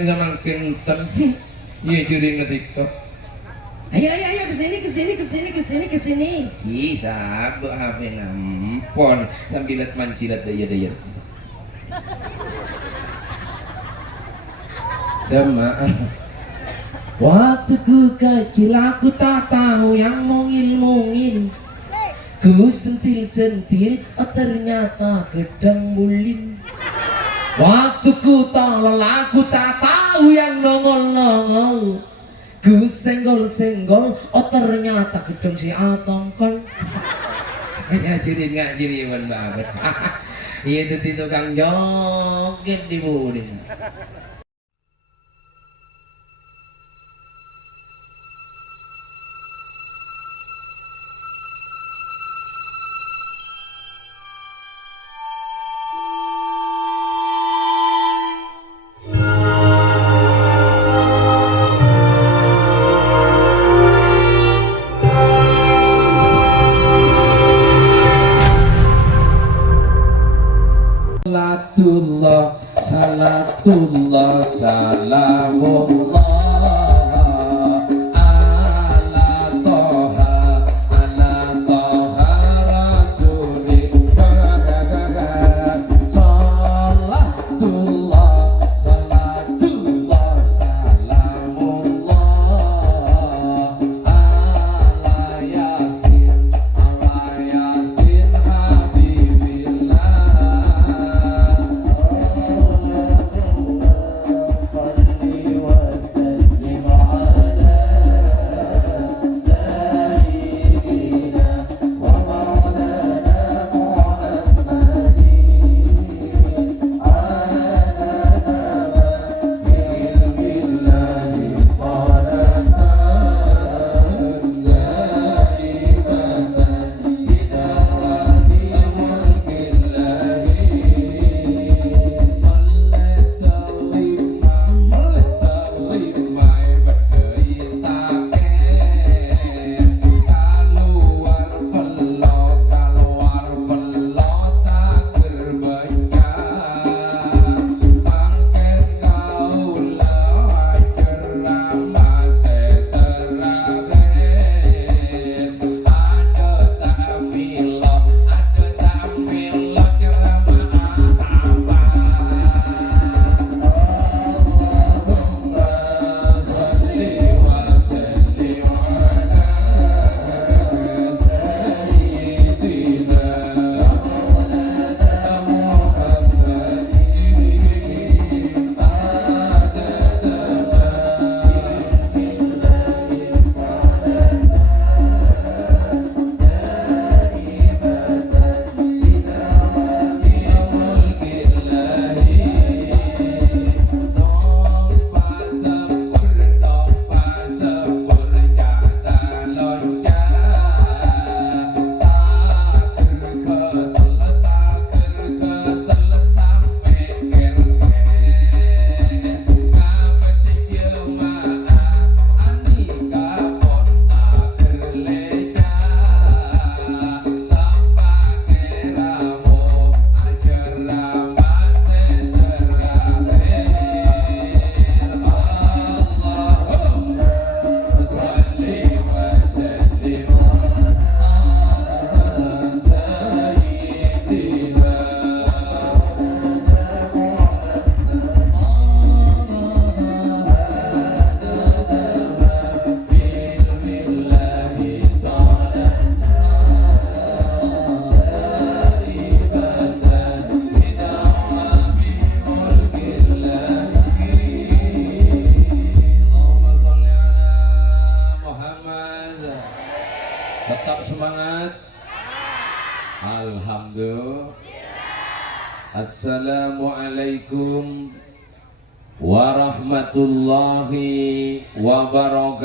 Zaman kenten, iya juri ngetiktok. Ayo kesini. Si sabu HP nampon sambil liat mancilat daya. Dama. Waktu ku kecil aku tak tahu yang mungil. Ku sentil, oh ternyata gedang bulin. Waktu ku tolol aku tak tahu yang nongol. Ku senggol, oh ternyata gedang si atongkol. Ya juri nggak juri wan banget. Iya itu tukang joget di budin. Salatullah salamullah Tetap semangat. Alhamdulillah. Assalamualaikum warahmatullahi wabarakatuh.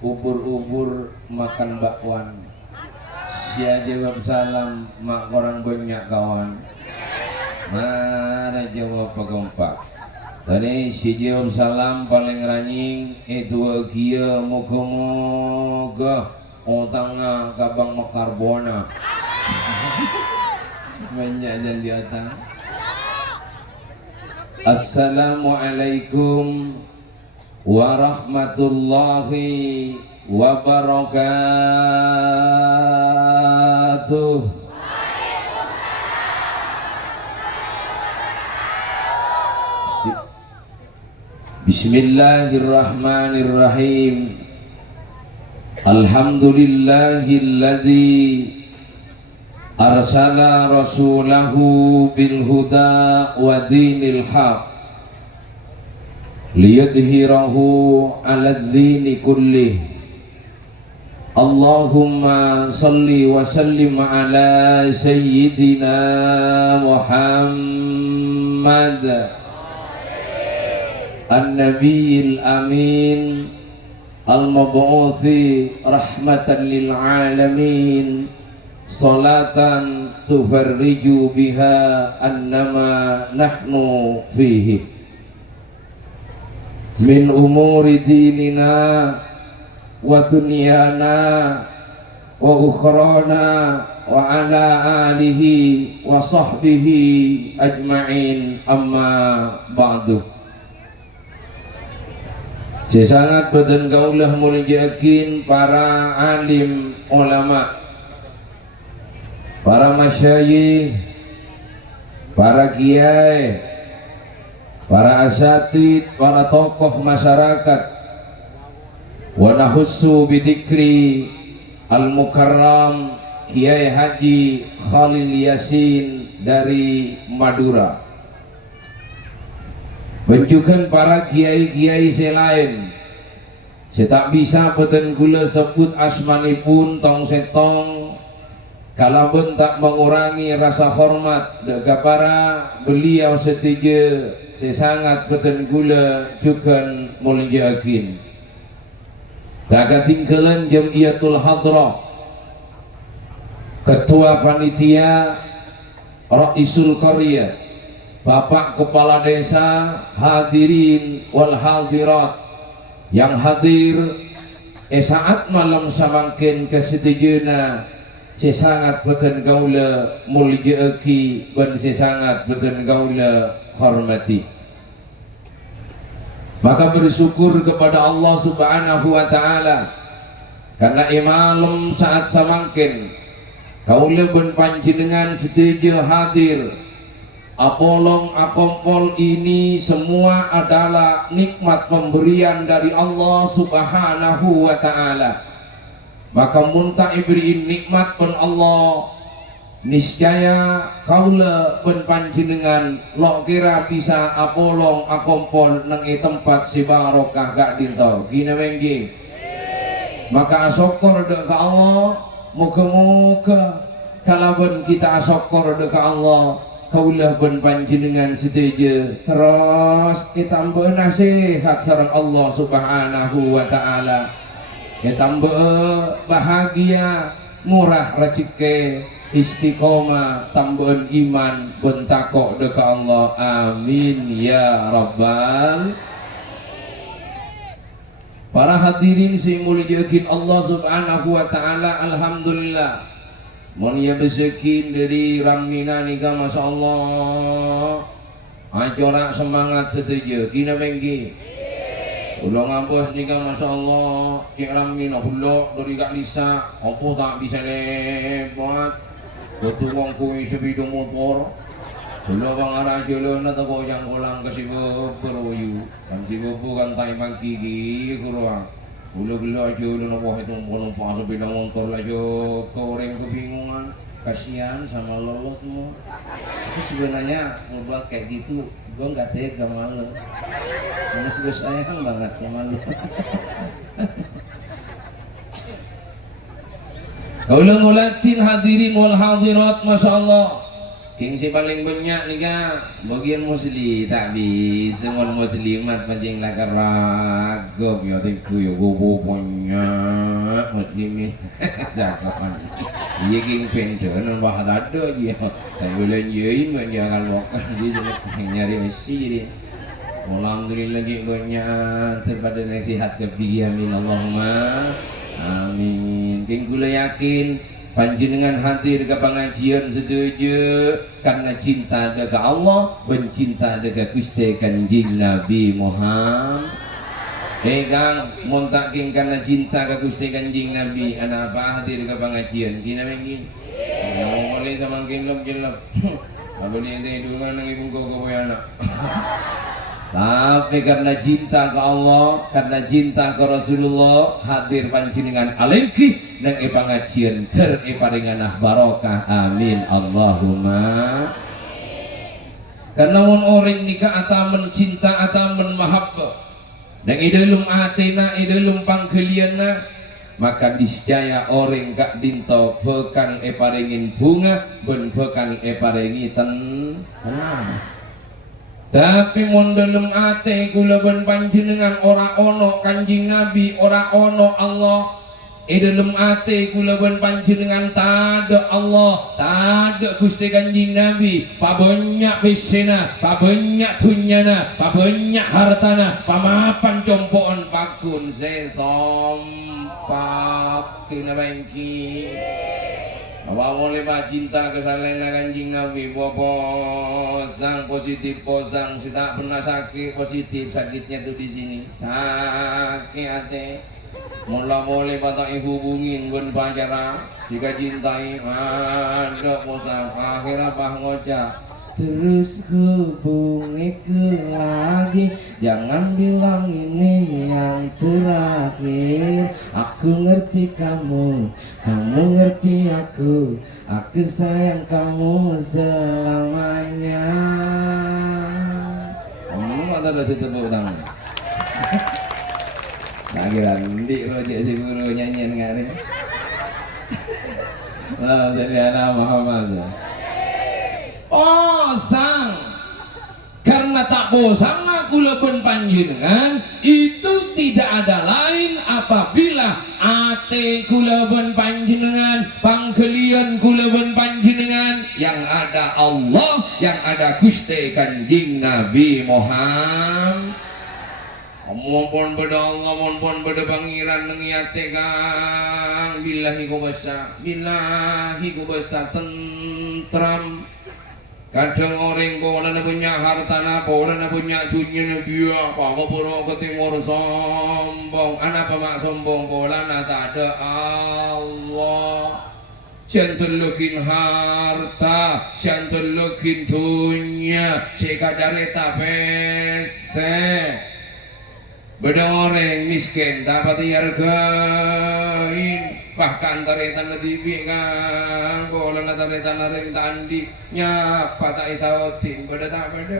Ubur-ubur makan bakwan. Sia jawab salam mak orang banyak kawan. Mara jawab pegompak. Tadi si jawab salam paling ranying itu kia moga-moga otangnya kabang makarbona. Menyajan di otang. Assalamualaikum warahmatullahi wabarakatuh. Bismillahirrahmanirrahim. Alhamdulillahilladzi arsala rasulahu bil huda wa dinil haq liyudhhirahu 'alad dini kullih. Allahumma salli wa sallim ala sayyidina Muhammad An-Nabiyil Amin Al-Mab'uthi rahmatan lil alamin, salatan tufarriju biha annama nahnu fihi min umuri dinina wa dunyana wa ukhrana wa ala alihi wa sahbihi ajma'in, amma ba'du. Sesangat badan kaulah muliakin para alim ulama, para masyayikh, para kiai, para asatid, para tokoh masyarakat. Wa nahussu bidikri al-mukarram Kiai Haji Khalil Yasin dari Madura. Benjukan para kiai-kiai selain, saya tak bisa beten gula sebut asmanipun tong setong, kalaupun tak mengurangi rasa hormat dekat para beliau setiga, saya sangat beten gula juga muliakin. Tak ketinggalan Jamiatul Hadrah, Ketua Panitia Raisul Qaryah, Bapak Kepala Desa, hadirin wal hadirat yang hadir saat malam samangkin kesetujuna, saya sangat beten gaula mulyaki dan saya sangat beten gaula hormati. Maka bersyukur kepada Allah Subhanahu wa taala karena malam saat samangkin kaula ben panjenengan setuju hadir. Apolong akompol ini semua adalah nikmat pemberian dari Allah Subhanahu wa ta'ala. Maka muntah iberiin nikmat pun Allah, niscaya kaula pun panjenengan lo kira bisa apolong akompol nang tempat si barokah gak dinto gina menggi. Maka asokor dek ka Allah, muka-muka kalaupun kita asokor dek ka Allah, kaulah ben panjenengan setuju terus kita tambah nasihat sareng Allah Subhanahu wa taala, kita tambah bahagia, murah rezeki, istiqomah, tambahan iman, bentakok deka Allah, amin ya rabbal. Para hadirin si muliakin Allah Subhanahu wa taala, alhamdulillah. Monia besekin dari Ramina nikah, masya Allah. Acorak semangat setuju. Kina menggi. Udah ngampus nikah, masya Allah. Cik Ramina hulok dari Kak Lisa. Apa tak bisa lewat? Betul wong kui sepeda motor. Udah bang arah jalan atau kau yang ulang ke si beroyu. Kan si bebu kan tay pagi gigi kurang. Gula-gula aja udah nopo itu numpang sepeda motor aja, koreng kebingungan, kasihan sama lo semua. Tapi sebenarnya ngobrol kayak gitu, gue nggak tega sama lo, karena gue sayang banget sama lo. Kaulah mulatin hadirin wal hadirat, masya Allah. King si paling banyak nih kan, bagian muslim tak bisa, semua muslimat pancing lakar ragam ya tengku ya gobo banyak muslimin, jangan. Iya king pensiun bah ada dia, tapi boleh nyain menjaga lokal dia cuma nyari mesti dia. Alhamdulillah lagi banyak terpada nasihat kebijakan Allahumma Amin. King kula yakin panjenengan hadir ke pengajian setuju karena cinta ke Allah, bencinta ke Gusti Kanjeng Nabi Muhammad. Kang montak king karena cinta ke Gusti Kanjeng Nabi, anak apa hadir ke pengajian? Kina mengi. Mau boleh sama king jelap. Apa dia itu mana ibu kau anak? Tapi karena cinta ke Allah, karena cinta ke Rasulullah, hadir panjenengan alengki nang pengajian teriparinganah barokah. Amin Allahumma. Karena orang nikah ataman cinta ataman mahabbah dan idalum atina idalum pangkeliana, maka disjaya orang kak dinto bekan eparingin bunga ben bekan eparingi tenang. Tapi mun dalem ate kula ben panjenengan ora ono Kanjeng Nabi, ora ono Allah. Dalem ate kula ben panjenengan tada Allah, tada Gusti Kanjeng Nabi. Pabanyak pesena, pabanyak dunyana, pabanyak hartana, pamapan compoan pakun sesompak kena bangki. Apa boleh pak cinta kesalahan Kanjeng Nabi, posang positif posang, saya tak pernah sakit positif, sakitnya tuh di sini sakit hati. Mula boleh patah hubungin ben pacara, jika cintai ada posang, akhirnya pak ngocak. Terus hubungi lagi, jangan bilang ini yang terakhir. Aku ngerti kamu, kamu ngerti aku sayang kamu selamanya. Ada situ tepuk tangan. Akhiran di rojek si guru nyanyian ngari. Lah saya Muhammad. Posang karena tak posang aku leben panjenengan itu tidak ada lain apabila ate kuleben panjenengan pangkelian kuleben panjenengan yang ada Allah, yang ada Gusti Kanjeng Nabi Muhammad. Mumpun beda Allah, mumpun beda pangeran nengiate kang billahi kubasa tentram. Kadang orang kau na punya harta napa, orang na punya dunia na biar apa, kau pura ke timur sombong, anak pemak sombong, bola na tak ada Allah. Siantelukin harta, siantelukin dunia, cika careta pese. Beda orang miskin dapat dihargain, bahkan taretan na tibi kan, bola na taretan na rin tandi, nyapa tak isawatin, beda tak beda.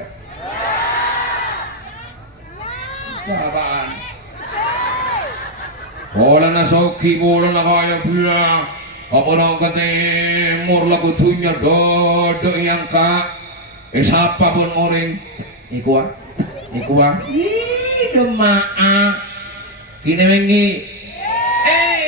Apaan? Bola na soki, bola na kaya bilang, kapag ke timur lagu dunia dodo yang kak, siapa pun orang, ikuah. Demaah kini mengi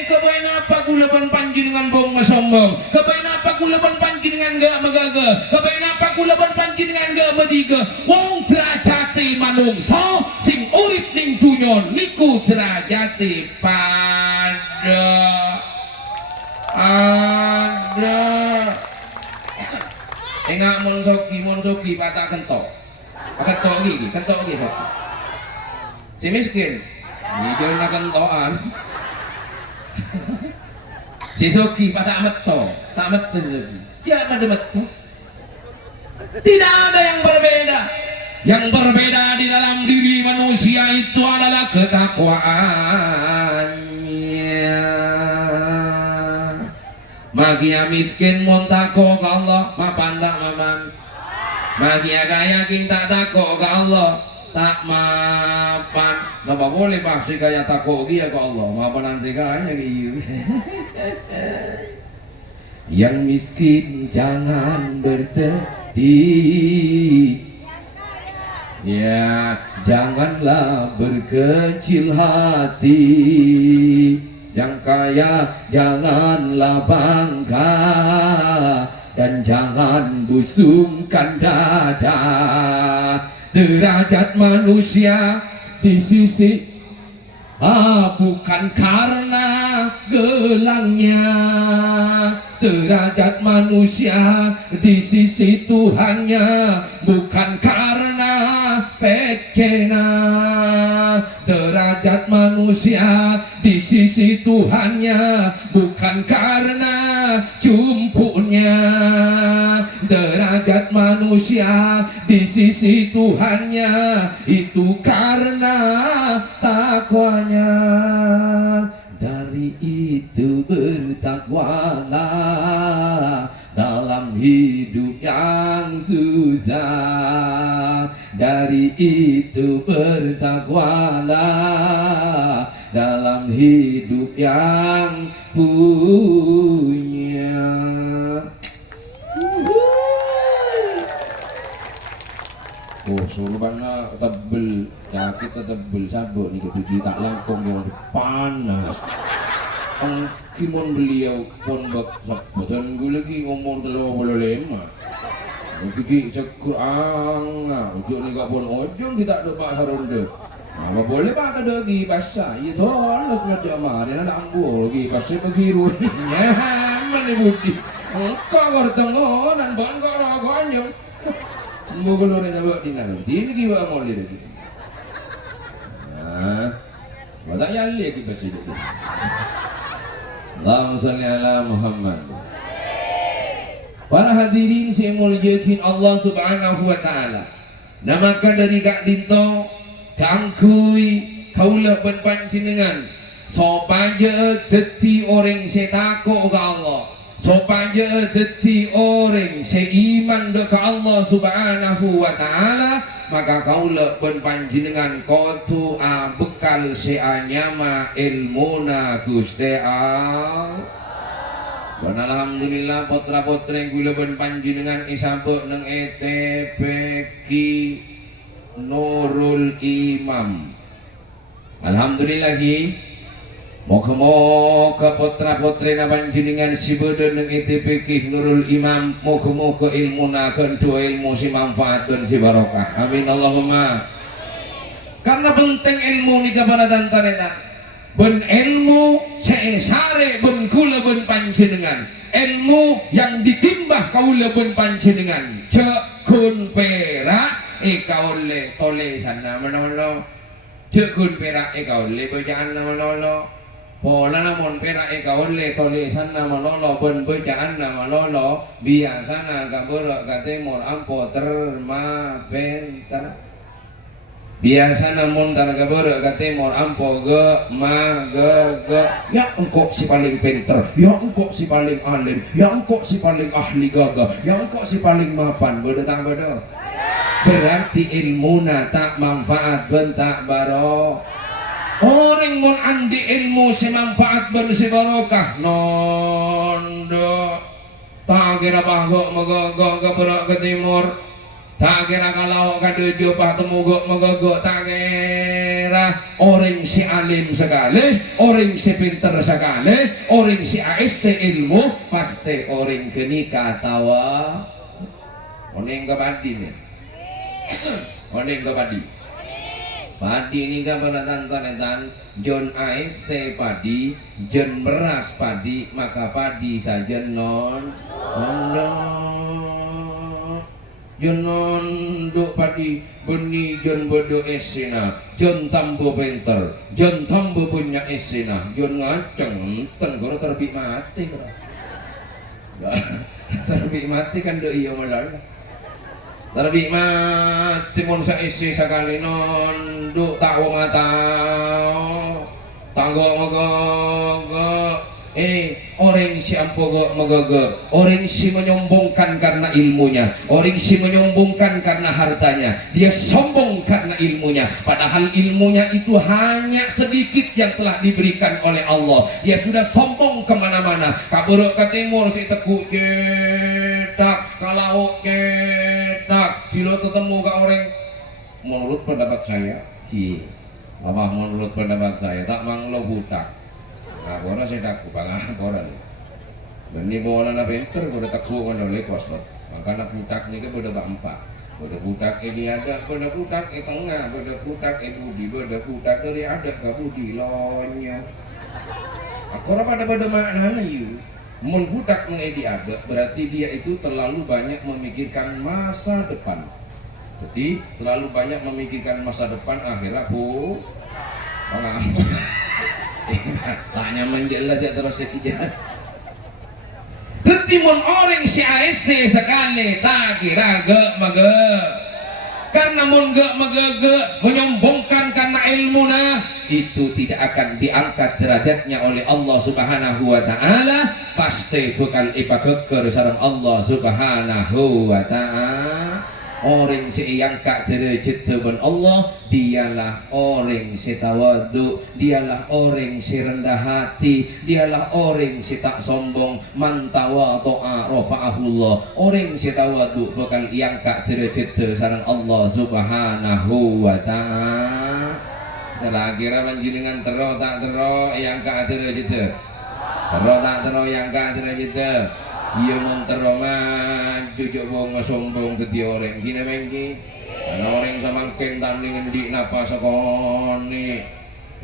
kabain apa kulaban panjenengan bong masombong, kabain apa kulaban panjenengan gak magaga, kabain apa kulaban panjenengan gak madiga. Wong derajati manungsa sing urip ning dunya niku derajati pada ada enggak monsoki patah kentok gigi si miskin hijau na kentoan si soki patah meto tak meto si soki ya pada meto. Tidak ada yang berbeda di dalam diri manusia itu adalah ketakwaannya. Magia miskin montako ke Allah mapan tak maman, magia kaya king tak tako ke Allah tak mapan. Napa boleh pak si kaya tako dia ke Allah mapanan si kaya gitu. Yang miskin jangan bersedih, ya janganlah berkecil hati. Yang kaya janganlah bangga dan jangan busungkan dada. Derajat manusia di sisi bukan karena gelangnya. Derajat manusia di sisi Tuhannya bukan karena pekena. Derajat manusia di sisi Tuhannya bukan karena jumpunya. Derajat manusia di sisi Tuhannya itu karena takwanya. Dari itu bertakwalah dalam hidup yang susah. Dari itu bertakwalah dalam hidup yang punya. Oh, suruhnya tebel, jaket tebel, sabuk nih ketujuh tak langkong yang panas. Kimon beliau pun bak sabuk dan gue lagi ngomong 35. Iki sekurang, ujuk ni gak pun ujung kita ada bahasa ronde. Apa boleh pak ada lagi bahasa? Itu harus macam mana? Ada ambu lagi bahasa begitu. Nyaman ni budi. Engkau bertemu dan bangga raganya. Mungkin orang yang buat tinggal, ini kita mau lihat lagi. Nah, buat yang lihat kita cerita. Allahumma salli ala Muhammad. Para hadirin saya muliakan Allah Subhanahu wa taala. Namakan dari Kak Dinto, kangkui kaulah berpanjenengan. Supaya deti orang saya takut ke Allah. Supaya deti orang seiman ke Allah Subhanahu wa taala, maka kaulah berpanjenengan kotu bekal seanyama ilmuna Gusti Allah. Dan alhamdulillah putra-putra yang gula berpanjenengan isabuk neng ETP Ki Nurul Imam. Alhamdulillah ki. Moga-moga putra-putri na panjenengan sibedo neng ETP Ki Nurul Imam, moga-moga ilmu naken dua ilmu si manfaat dan si barokah. Amin Allahumma. Karena penting ilmu ni kepada tantaretan. Ben ilmu seesare ben kula ben panjenengan. Ilmu yang ditimbah kaula ben panjenengan. Cekun perak kaule tulisan nama-nama. Cekun perak kaule bacaan nama-nama. Pola namun perak kaule tulisan nama-nama ben bacaan nama-nama. Biasana kaberak katemor ampo terma penter. Biasa namun tanaga berak katemor ampo ge ya engkau si paling pinter, ya engkau si paling alim, ya engkau si paling ahli gagah, ya engkau si paling mapan. Beda tak beda. Berarti ilmu tak manfaat bentak baro. Orang mun andi ilmu si manfaat ben si barokah nondo. Tak kira bahgo magaga berak katemor. Tak kira kalau kadujo pak temugok megogok, tak kira orang si alim sekali, orang si pinter sekali, orang si ais si ilmu, pasti orang kini katawa oning ke padi nih, oning ke padi. Padi ini kan pada tantan John ais si padi, John beras padi, maka padi saja non. Jonon do padi beni jon bodo esena, jon tambo pinter, jon tambo punya esena, jon ngaceng, tenggoro terbit mati bro. Terbit mati kan do iya malah. Terbit mati pun sa isi sakali non do tawo matao, tanggo mogogo. Orang si ampogok megogok, orang si menyombongkan karena ilmunya, orang si menyombongkan karena hartanya, dia sombong karena ilmunya, padahal ilmunya itu hanya sedikit yang telah diberikan oleh Allah. Dia sudah sombong kemana-mana, kaburuk ke timur si tekuk cetak, kalau cetak, silo ketemu ke orang. Menurut pendapat saya, menurut pendapat saya tak manglo butak. Nah, kora saya takut banget kora nih. Beni bola na pinter, kora takut kan oleh kosot. Maka na putak ni kan bodoh empat. Bodoh putak ini ada, bodoh putak ini tengah, bodoh putak ini budi, bodoh putak dari ada ke budi lonya. Aku pada maknanya yuk. Mun budak mengedi ada, berarti dia itu terlalu banyak memikirkan masa depan. Jadi terlalu banyak memikirkan masa depan, akhirat bu. Tanya menjelas ya terus sekian. Jadi mun orang si ASC sekali tak kira mage. Karena mun mage menyombongkan karena ilmuna itu tidak akan diangkat derajatnya oleh Allah Subhanahu wa taala, pasti bakal ipakeker sareng Allah Subhanahu wa taala. Orang yang angkat derajat depan Allah, dialah orang si tawadu, dialah orang si rendah hati, dialah orang si tak sombong. Man tawadhu'a rafa'ahullah. Orang si tawadu bakal angkat derajat sareng Allah Subhanahu wa taala. Selagi rawan jenengan tero tak tero yang ka atero jete. Tero tak tero yang ka atero jete. Iya mun tero mah jujuk wong sombong dadi orang kene mengki. Ana orang samangken tanding ngendi napa sakone.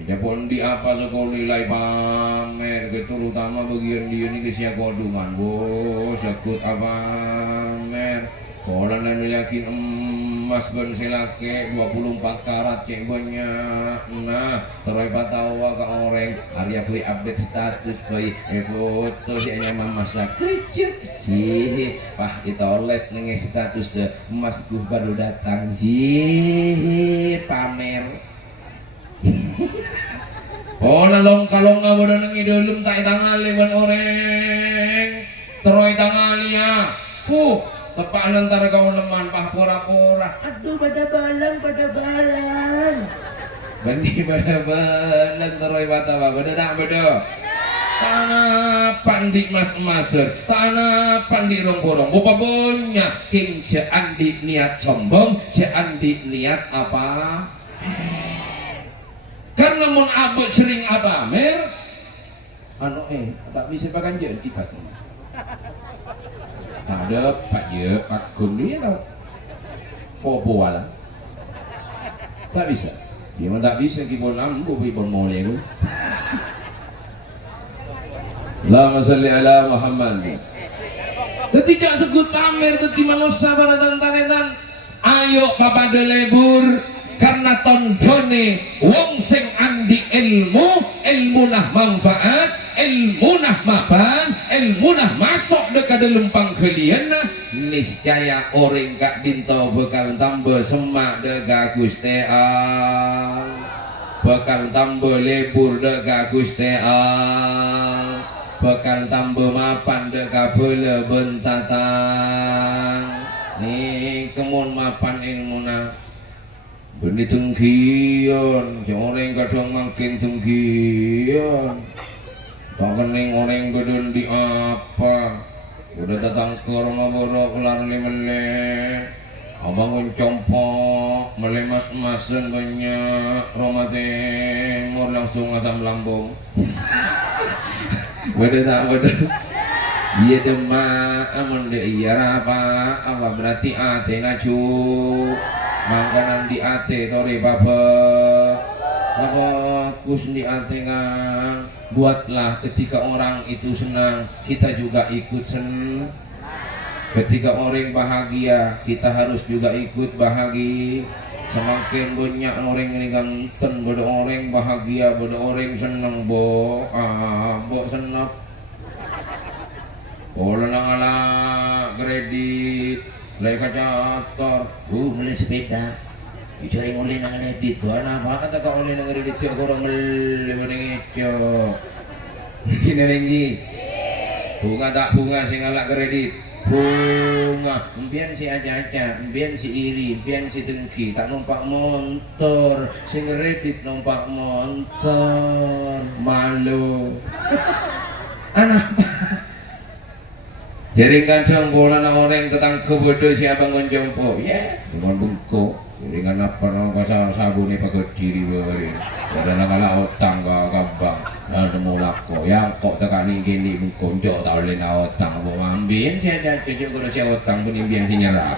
Japon di apa saka nilai pamer terutama bagian dia ini kesia koduman bos sakut pamer. Kalau nanya yakin emas ben silake 24 karat cek banyak. Nah, terus patawa ke orang Arya boy update status boy foto si anya masa kerja sih. Pah kita oles nenge status emasku baru datang sih pamer. Oh lalong kalong bodo nang idulum tak tangali wan orang. Terus tangali ya. Tepaan antara kau leman pah pora-pora. Aduh pada balang. Bendi pada balang teroi batawa. Beda tak beda. Tanah pandi mas-maser. Tanah pandi rong-borong. Bopa bonya. King andi niat sombong. Andi niat apa? Karena mun abot sering abamer. Tak bisa pakai je kipas. Tak ada pak je pak kundi tau popo wala tak bisa dia mah tak bisa kipon ambu kipon mole ku. Allahumma salli ala Muhammad. Ketika sebut pamer teti manusia pada tantaretan ayo papa de lebur karena tondone wong sing andi ilmu nah manfaat, ilmu nah mapan, ilmu nah masuk dekat dalam pangkelian niscaya orang kak dinto bakal tambah semak dega Gusti Allah, bakal tambah lebur dega Gusti Allah, bakal tambah mapan dega bela bentatan nih kemun mapan ilmu nah benih tengkian, orang kadang makin tengkian. Tak kening orang gedun di apa? Udah datang ke rumah borok kelar limele. Abang compok, melemas-masan banyak. Rumah timur langsung asam lambung. Beda tak beda. Iya demak, amun dia iya apa berarti ate naju. Makanan di ate tori baba kus di ate ngang. Buatlah ketika orang itu senang kita juga ikut senang. Ketika orang bahagia kita harus juga ikut bahagia. Semakin banyak orang ini ganten bodo orang bahagia bodo orang senang bo senang. Kalau ala kredit lek kacator, beli sepeda, dicari oleh nang kredit, bukan apa kata kau oleh nang kredit cok kurang beli mending cok. Gini lagi, bunga tak bunga sing alak kredit, bunga, mbiyen si aja, mbiyen si iri, mbiyen si dengki, tak numpak motor, sing kredit numpak motor, malu. Anak. Jadi kadang bola na orang tentang kebodoh siapa ngonjompo, ya, dengan bungkuk. Jadi kan apa nong kasar sabu ni pakai ciri beri. Ada nakala otang kabang, ada mulako. Yang kok tekani gini bungkuk jauh tak boleh na otang. Bawa ambil saya ada cuci kalau saya otang pun impian si nyerah.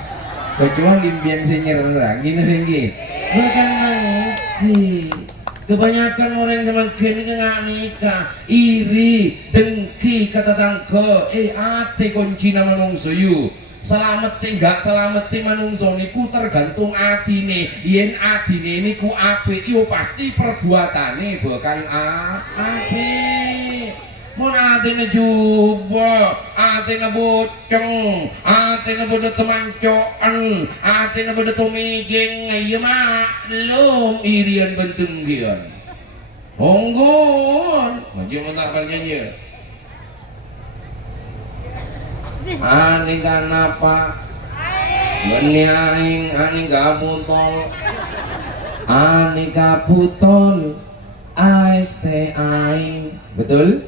Kecuali impian si nyerah, gini lagi. Bukan nanti. Kebanyakan orang zaman kini nggak nikah, iri, dengki kata tangke, ate kunci nama manungsa yu. Selameti enggak selameti manungsa niku tergantung atine. Yen atine niku apik, yo pasti perbuatane bakal apik. Mun atine juba, atine boceng, atine bodo temancoan, atine bodo tumijing, iya maklum irian bentenggian. Honggon, macam mana tak nyanyi? Ani kanapa? Beni aing ani kabutol, ani kabutol, aise aing, betul?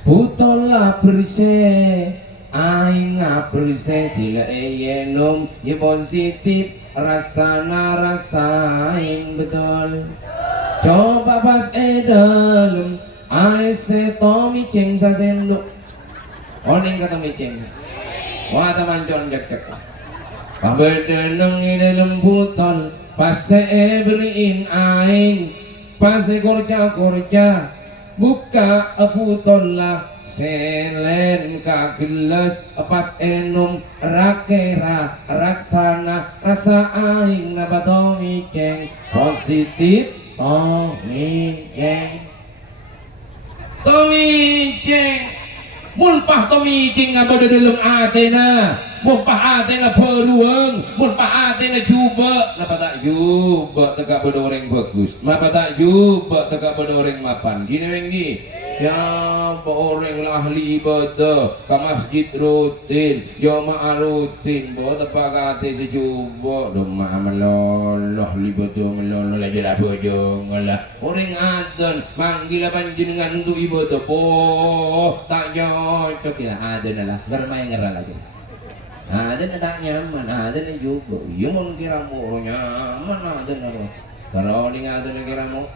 Butol lah bersih, aing bersih tidak yenum, ya positif rasana rasain betul. Coba pas dalam, aise tomi ceng sasenduk, oning kata miceng, wah teman jon jeket. Pabedeneng dalam butol, pas beriin aing, pas korja. Buka butol lah selen ka gelas pas enum rakera rasana rasa aing na batomi ceng positif tomi ceng mulpah tomi ceng ngabada dalam atena mulpah atena beruang mulpah atena juba napa tak juba tegak pada orang bagus napa tak juba tegak pada orang mapan gini wengi ya orang ahli ibadah ke masjid rutin ya ma'a rutin bawa tepak ate sejuba domah meloloh libadah meloloh lagi lah bojong lah orang adan manggil panjenengan untuk ibadah boh tak cocok lah adan lah ngermai ngerah lagi ada tak nyaman, ada juga. Iya mau kiramu nyaman, ada naro. Kalau ini ada kiramu,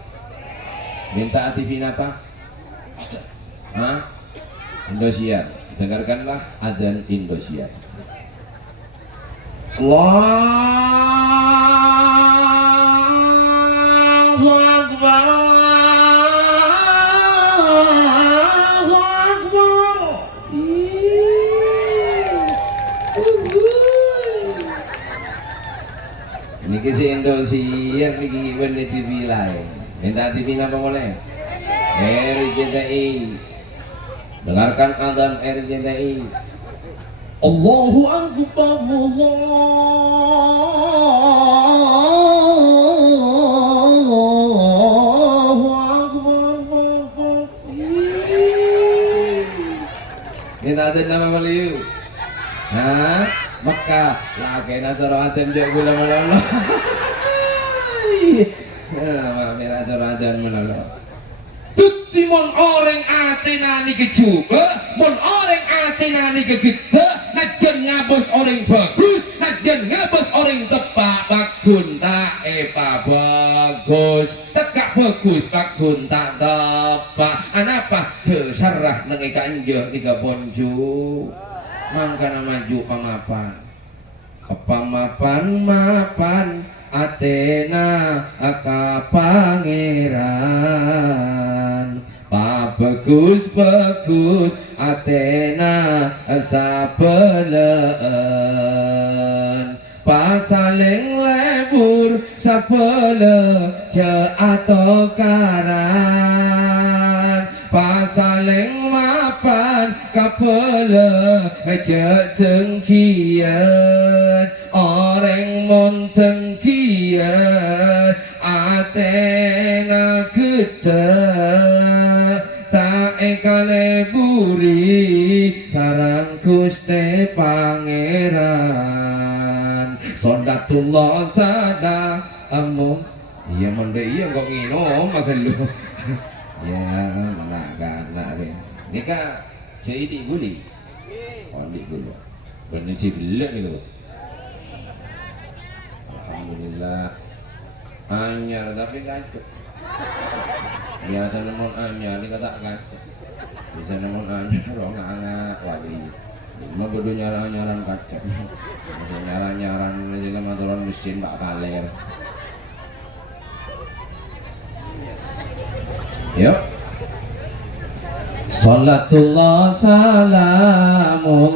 minta TV apa? Hah? Indosiar. Dengarkanlah adzan Indosiar. Allahu Akbar. Allahu Akbar. Ini si Indosiar ini bener TV lain. Minta TV apa boleh? RCTI. Dengarkan adzan RCTI. Allahu Akbar. Allahu Akbar. Minta adzan apa boleh? Hah? Mekah lagi nasara adzan jak gula melolo. Merah nasara adzan melolo. Tuti mon orang atena ni kecuba, mon orang atena ni kegede, najan ngabos orang bagus, najan ngabos orang tepak bakun tak bagus, tegak bagus bakun tak tepak. Anapa terserah nengi kanjo tiga bonju. Mangkana maju pamapan Atena aka pangeran pa bagus Atena sapeleen pa saling lebur sapele ke atau karan pa saling mapan kapele aja tengkian orang mon tengkian Atena kita tak ekale buri sarang Gusti Pangeran Sondatullah sada amu iya mende iya kok nginom makan lu ya anak deh nikah jadi guli di gulu bener sih gila nih lo alhamdulillah anyar tapi kacau biasa namun anyar ini kata kacau bisa namun anyar lo nggak wali mau bodoh nyaran kacau bisa nyaran aja lama turun mesin pak kaler Yuk. Salatullah salamullah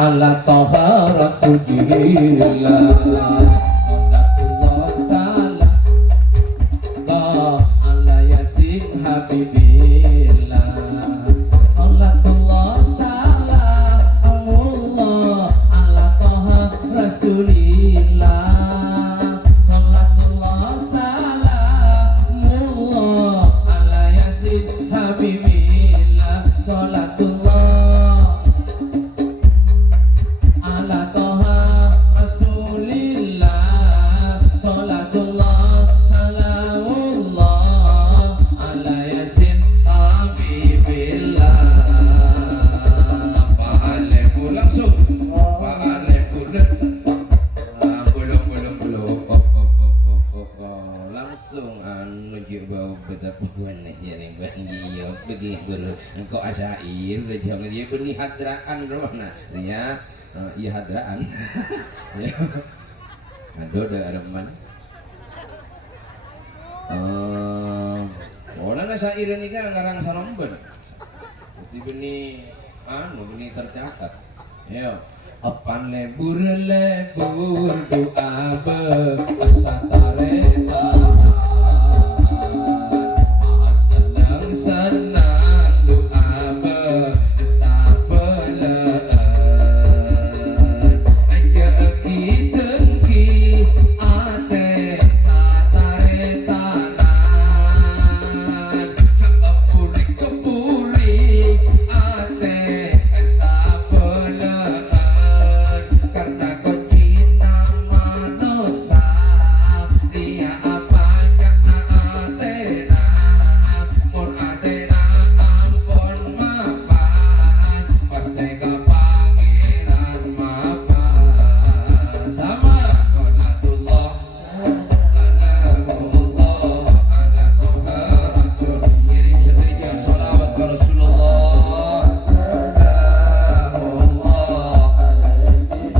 ala taha rasulillah. Salatullah salamullah ala yasin habibillah. Salatullah salamullah ala taha rasulillah. Salatullah salamullah ala yasin habibillah. Salatullah ala toha rasulillah. Salatullah salamullah ala yasin habibillah. Fa'aleku langsung, fa'aleku belum langsung anu bau betapa nih ya nih bangi bagi guru engkau asyair udah jawab dia beri hadraan mana ya iya hadraan ya ada reman orang asyair ini kan ngarang sanomben seperti beni anu beni tercatat ya apan lebur doa besatareta senang doa besabelan aja kitengki ate sataretanan kepuri ate sabelan karena kau cinta manusia dia apanya atena mun atena ampun mapan merdeka pangeran mapan sama salatullah salamullah ala toha rasul kirim setrijan salawat ke Rasulullah salamullah ala yasin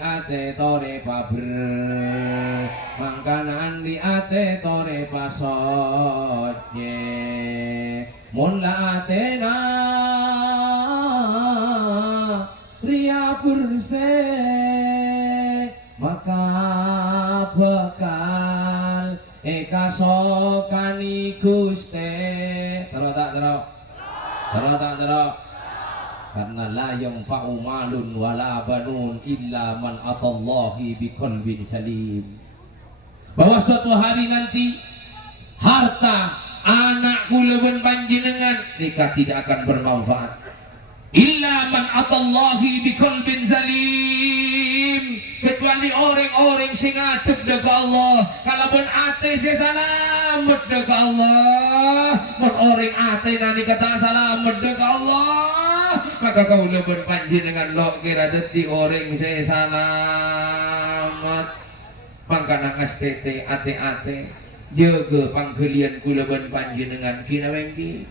ate tore paber mangkana andi ate tore pasotye mun la atena ria purse maka bakal eka sokani Guste terus tak terus Tara tak tara? Karena la yanfa'u malun wala banun illa man atallahi biqalbin salim. Bahwa suatu hari nanti harta anak kula ben panjenengan nikah tidak akan bermanfaat illa man atallahi biqalbin salim, kecuali orang-orang sing ngadep deuk Allah. Kalau pun ate se salamet deuk Allah, mun orang ate nani kata salamet deuk Allah, maka kaula pun panjenengan lo kira deti orang se salamet. Pangkana STT ate-ate jaga pangkelian kula ben panjenengan kina wengki.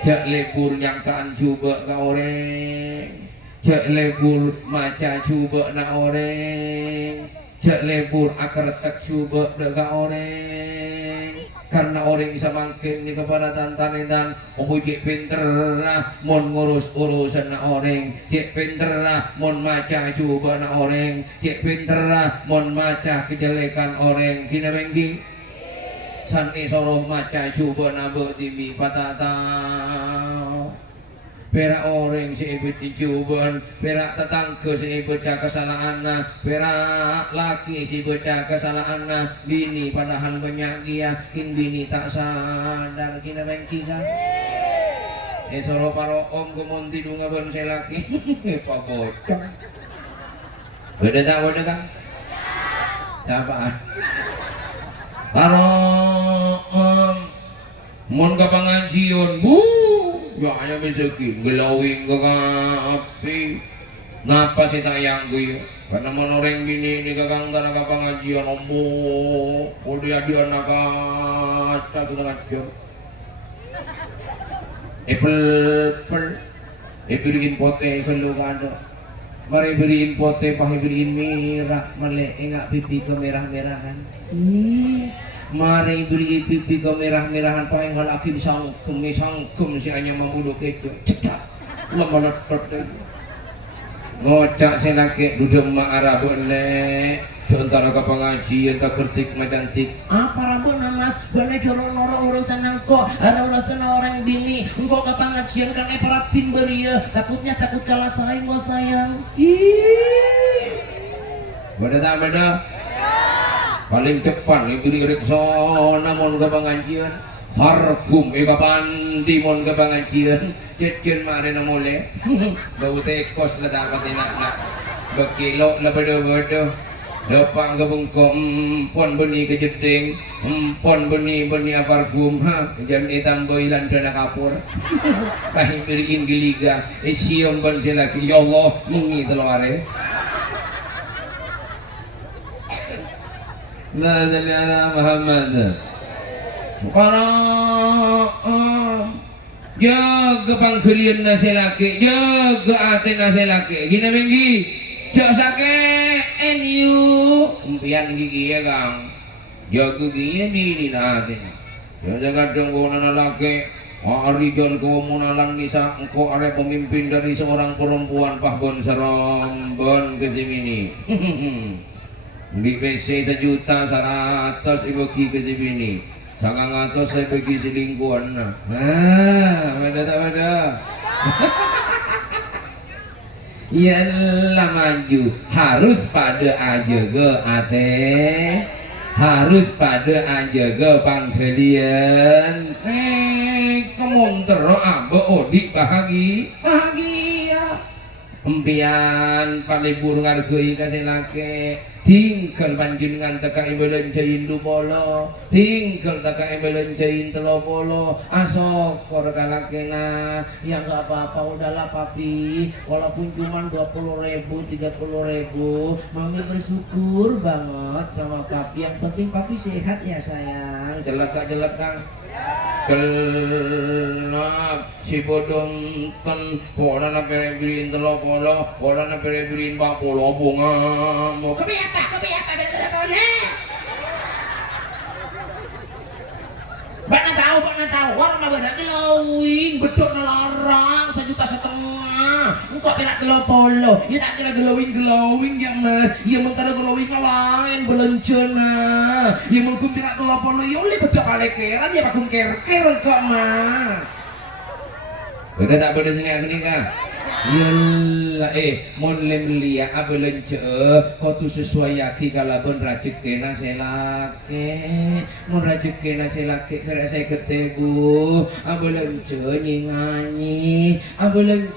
Cak lebur nyangkaan coba ka orang, cak lebur maca coba na orang, cak lebur akar tak coba ka orang. Karena orang bisa makin ni kepada tantan cek pinter lah mon ngurus urusan na orang, cek pinter lah mon maca coba na orang, cek pinter lah mon maca kejelekan orang kina bengki. Santi soroh maca coba nabok timi patatau perak orang si ibu dicuban, perak tetangga si ibu kesalahan, perak laki si ibu kesalahan, bini padahal banyak dia, bini tak sadar kina bengki kan. Soroh paro om kemonti dunga ban si laki, pak bocong. Beda tak beda kan? Siapaan? Paro mon ka pengajian ya hanya beseki glowing ke api ngapa sih tak yang gue karena mon orang bini ini kakang tanah ka pengajian ombo udah dia anak kaca setengah jam beriin pote kalau ada mari beriin pote pakai beriin merah male enggak pipi ke merah-merahan mari beri pipi ke merah-merahan paling halaki sangkem si hanya membunuh itu cetak lemah lepet ngocak senake duduk ma'arah boleh sementara ke pengajian tak kertik macantik apa rabona mas boleh corong-corong urusan engkau ada urusan orang bini engkau ke pengajian kan peratin beria takutnya takut kalah saing mau sayang beda tak beda paling cepat ibri reksona mon ke pengajian parfum eka pandi mon ke pengajian cecen mare na mole bau tekos la dapat enak bekilo la bedo depang ke bengkok pon beni ke jeding pon beni parfum ha jan hitam boilan dana kapur kahim beriin geliga siom ban selaki ya Allah mengi telare la ilaha Muhammad para jaga pangkelian nasi laki jaga ate nasi laki gina minggi jak sake NU impian gigi ya kang jaga gigi bini nate jaga dong kona laki Rijal keumunalan nisa engkau are pemimpin dari seorang perempuan pahbon serombon kesimini di PC 1.100.000 ibu ki ke sini sangang atas saya pergi selingkuhan beda tak beda yalah maju harus pada aja ke ate harus pada aja ke pangkelian kemon tero abe odik bahagia empian palibur ngargoi kasih laki tinggal panjenengan teka ibelan cain du bolo tinggal teka ibelan cain telo bolo asok kor kalakena yang gak apa-apa udahlah papi walaupun cuma 20.000 30.000 mami bersyukur banget sama papi yang penting papi sehat ya sayang jelek kang kelap si bodong ten orang na perebirin telo polo orang na perebirin 40 bunga mau kepi apa beda kone Bana tahu orang mah beda glowing bedok larang 1,5 juta engkau perak telo polo ya tak kira glowing ya mas ya mengkara glowing lain belencana ya mengkum perak telo polo ya oleh bedok kalekeran ya bakung ker kok mas Beda tak beda sini aku nikah. Yalah mon lem liya abelen kau tu sesuai yaki kalau pun rezeki na selake mon rezeki na selake kira saya ketebu abelen nyingani abelen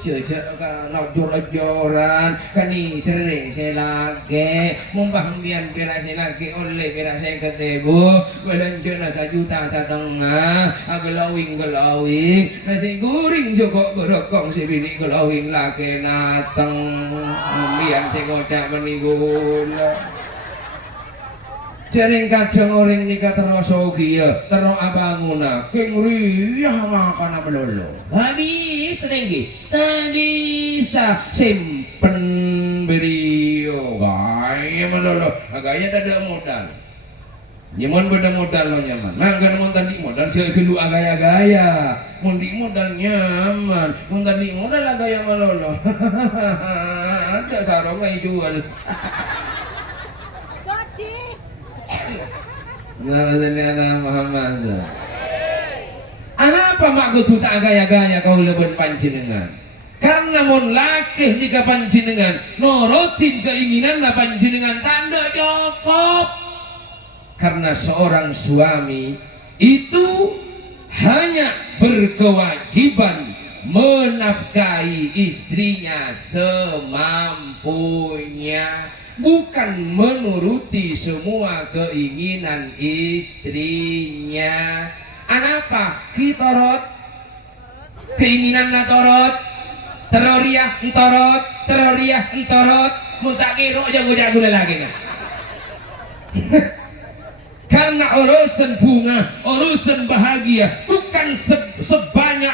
nak jor-joran kani sere selake membahmian kira selake oleh kira saya ketebu belen na sajuta setengah agelawing nasi goreng joko berokong si bini gelawing laki nateng mbian sing ngocak menigula jaring kadang orang nikah terasa kia terus abanguna king riyah makan melolo habis tinggi tak bisa simpen beriyo gaya melolo gaya tak ada modal nyaman beda modal lo nyaman nah kan mau tadi modal saya kedua gaya-gaya mau di modal nyaman mau tadi modal gaya malolo ada sarung nggak jual nah ada Muhammad apa maksud tu tak gaya-gaya kau lebih panjenengan karena mon lakih jika panjenengan norotin keinginan lah panjenengan tanda cukup. Karena seorang suami itu hanya berkewajiban menafkahi istrinya semampunya, bukan menuruti semua keinginan istrinya. Anapa? Kitorot keinginan natorot teroriah entorot mutak kiro jago-jago lagi nah. Karena urusan bunga, urusan bahagia bukan sebanyak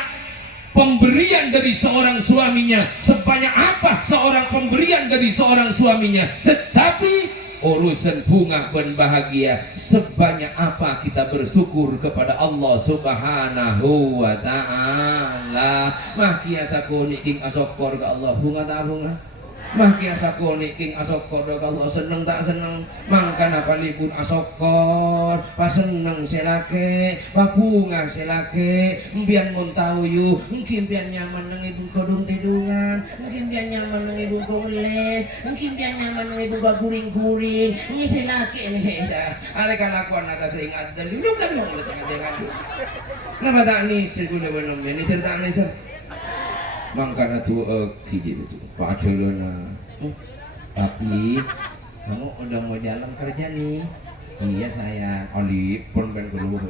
pemberian dari seorang suaminya, sebanyak apa seorang pemberian dari seorang suaminya, tetapi urusan bunga dan bahagia sebanyak apa kita bersyukur kepada Allah Subhanahu wa taala. Mah kiasa kuni king asokor ke Allah bunga tak bunga. Mah kiasa koni king asokor kalau seneng tak seneng mangkana palipun asokor pas seneng selake pa bunga selake mbian mon tahu yu mungkin bian nyaman nang ibu kodung tidungan mungkin bian nyaman nang ibu koles mungkin bian nyaman nang ibu guring-guring ini selake nih ada kalakuan ada keringat dan duduk dan mau letak dengan kenapa tak nih segala benom ini cerita nih sir mangkana tu gitu paculana tapi kamu udah mau jalan kerja nih iya saya oli pun ben keluar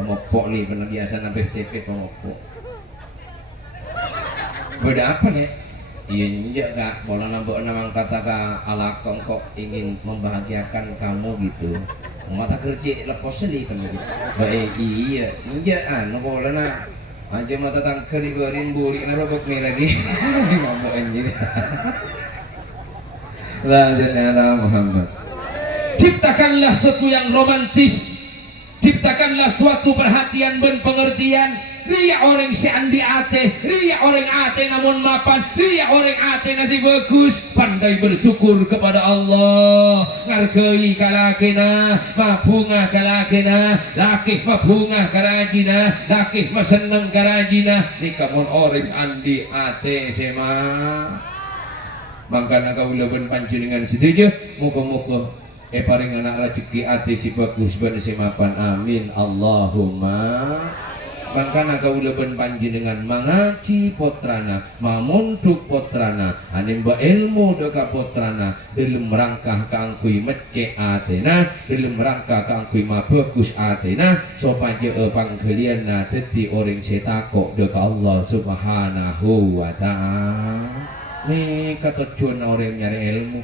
pemopok nih pernah biasa sampai STP pemopok beda apa nih iya enggak kak bola nambah namang kata ka alakong kok ingin membahagiakan kamu gitu mata kerja lepas seli kan gitu baik iya enggak bola na aja mata tangker ibarin buri na robot may lagi ngomong anjir la ilaha Muhammad. Ciptakanlah sesuatu yang romantis, ciptakanlah suatu perhatian dan pengertian. Ria orang si andi ate, ria orang ate namun mapan, ria orang ate nasi bagus, pandai bersyukur kepada Allah. Ngargai kalakina, mabunga kalakina, lakih mabunga karajina, lakih maseneng karajina. Ni kamun orang andi ate sema. Mangkana kau leben panjenengan setuju, muka-muka paring anak rezeki ate si bagus ben si mapan. Amin Allahumma. Mangkana kaulaban panjenengan mangaji potrana mamuntuk potrana animba ilmu deka potrana dalam rangka kaangkui mecce atena dalam rangka kaangkui mabagus atena sopaja panggelianna teti orang setakok deka Allah Subhanahu wa ta'ala. Nih kata tujuan orang nyari ilmu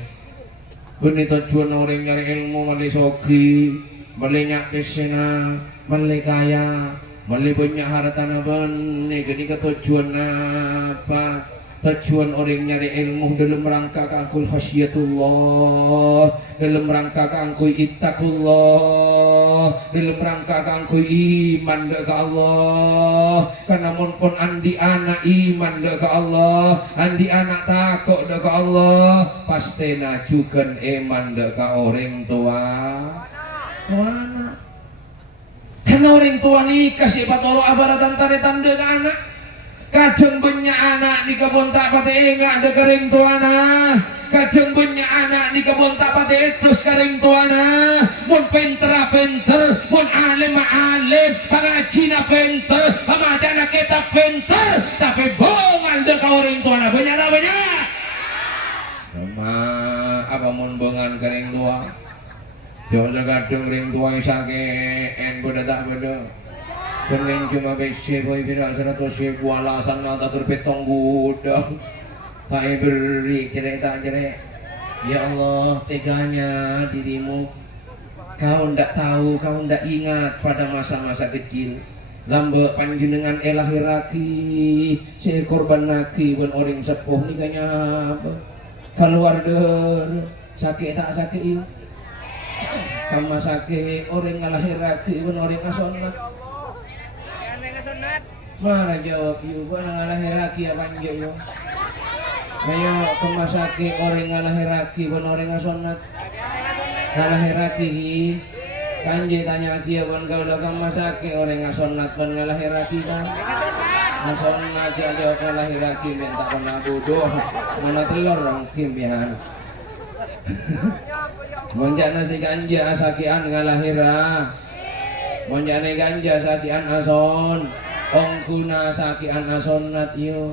benih tujuan orang nyari ilmu malih sogi malih nyak pesena malih kaya malih banyak harta naban nih ketika tujuan apa tujuan orang nyari ilmu dalam rangka keangkul khasyatullah, dalam rangka keangkul ittaqullah, dalam rangka keangkul iman ke Allah. Karena pun andi anak iman ke Allah, andi anak takut ke Allah, pasti najukan iman ke orang tua. Karena orang tua nikah si patolo abaratan tanda ke anak Kajeng banyak anak di kebun tak pati enggak ada kering tuana. Kajeng banyak anak di kebun tak pati terus kering tuana. Mun pinter pinter, mun alim alim, pengaji na pinter, pamadana kita pinter, tapi bongal de kering tuana banyak na banyak. Sama apa mun bongan kering tua? Jangan kadang kering tua sakit, en boda tak boda. Pengen cuma besi boy birak 100.000 alasan mata terpetong gudang tak beri cerita cerita. Ya Allah teganya dirimu, kau ndak tahu, kau ndak ingat pada masa-masa kecil lambe panjenengan elahiraki seekor banaki pun orang sepuh nikahnya apa keluar deh sakit tak sakit kama sakit orang ngalahiraki pun orang asonat. Mana jawab yuk, gua ngalahiraki apa aja yuk. Ayo kemasake orang ngalahiraki, pun orang ngasonat. Ngalahiraki, kanje tanya kia pun kau dah kemasake orang ngasonat pun ngalahiraki kan. Ngasonat aja ngalahiraki minta pernah bodoh, mana telur orang kimbihan. Monjana si ganja sakian ngalahira, monjane ganja sakian ason. Ongkuna sakian asonat yo,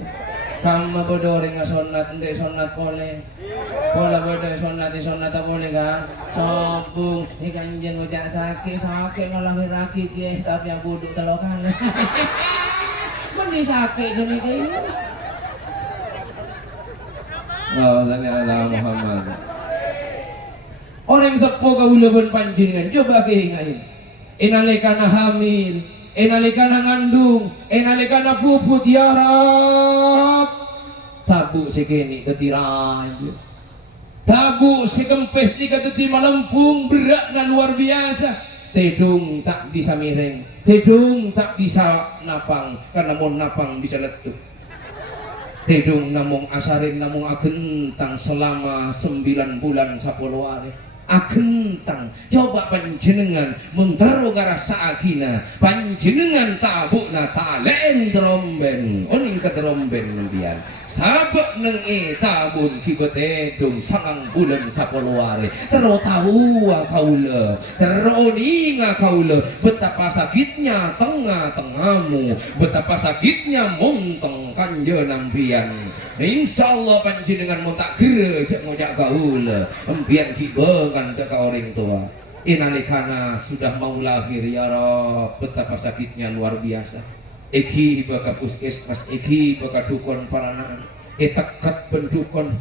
kamu bedori ngasonat ndek sonat boleh, pola bedori sonat boleh kan? Sobung, ini kanjeng ojak sakit ngalahiraki guys, tapi yang bodoh telokan. Mending sakit gini kayak. Allahumma ala Muhammad. Orang sepuh kaula pun panjenengan coba keingatin. Inalikana hamil, inalikana ngandung, inalikana puput ya Rab. Tabu sekeni ketirai. Tabu sekempes ni kateti malempung berat dan luar biasa. Tedung tak bisa miring, tedung tak bisa napang, karena mau napang bisa letup. Tedung namung asarin namung agentang selama 9 bulan 10 hari. Agentang coba panjenengan muntaru garasa akina panjenengan tabukna talen tromben oning ketromben biar sabak neng tabun kibete dum 9 bulan 10 hari terus tahu kaula terus ninga kaula betapa sakitnya tengah-tengahmu, betapa sakitnya montong kanjenang bian. Insyaallah panjenengan mau tak kira cak ngojak kaula empian kibengan ke orang tua. Inalikana sudah mau lahir ya Rob, betapa sakitnya luar biasa. Eki baka puskesmas, eki baka dukun paranan, tekat pendukun.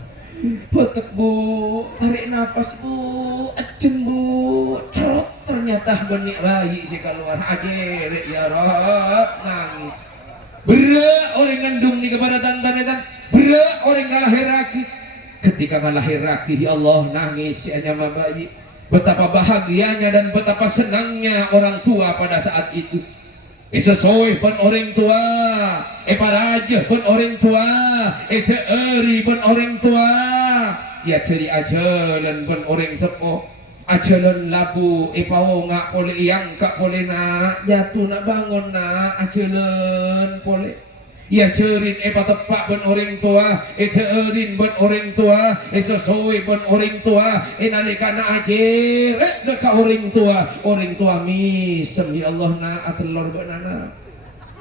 Petek bu, tarik nafas bu, acun bu, cerot ternyata benih bayi si keluar ajer ya Rob, nangis. Berat orang ngandung ni kepada tantan-tantan, berat orang ngalahiraki. Ketika ngalahiraki ya Allah nangis si anyama bayi. Betapa bahagianya dan betapa senangnya orang tua pada saat itu. Sesuai pun orang tua, paraja pun orang tua, teeri pun orang tua. Ya ceri ajalan pun orang sepuh, ajalan labu, pao ngak boleh yang kak boleh nak jatuh nak bangun nak ajalan boleh. Ya cerin tepak pun orang tua, teerin pun orang tua, sesuai pun orang tua, nalikana ajer dekat orang tua misem ya Allah na atelor benana.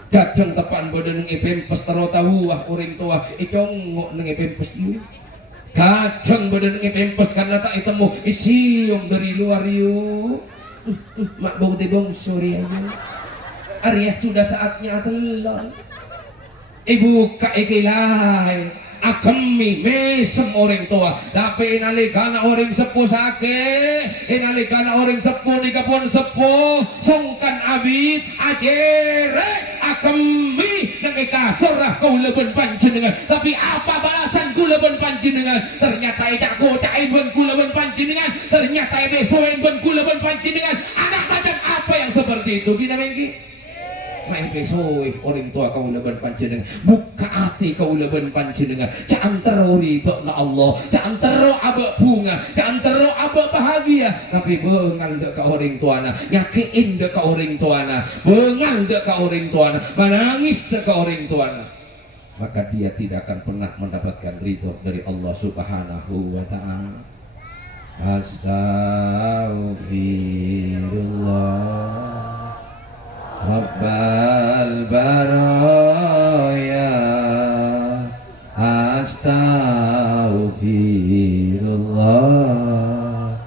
Kadang tepan badan neng pempes tero tahu orang tua congok neng pempes dulu. Kadang badan neng pempes karena tak itemu isium dari luar yu. Mak bau tebong sorry aja. Arya sudah saatnya atelor. Ibu ka ikilay akemi mesem orang tua tapi inalikana orang sepuh sakit inalikana orang sepuh di kebun sepuh songkan abid ajere akemi nang ikasorah kau leben panjenengan tapi apa balasan ku leben panjenengan ternyata idak ku caibun ku leben panjenengan ternyata besoen ben ku leben panjenengan anak macam apa yang seperti itu gina mengki. Main besoi orang tua kau leban panjenengan buka hati kau leban panjenengan jangan terori na Allah jangan tero abak bunga jangan tero abak bahagia tapi bengal dek ka orang tuana nyakein dek ka orang tuana bengal dek ka orang tuana menangis dek ka orang tuana maka dia tidak akan pernah mendapatkan ridho dari Allah Subhanahu wa taala. Astaghfirullah Rabbal baraya, astaghfirullah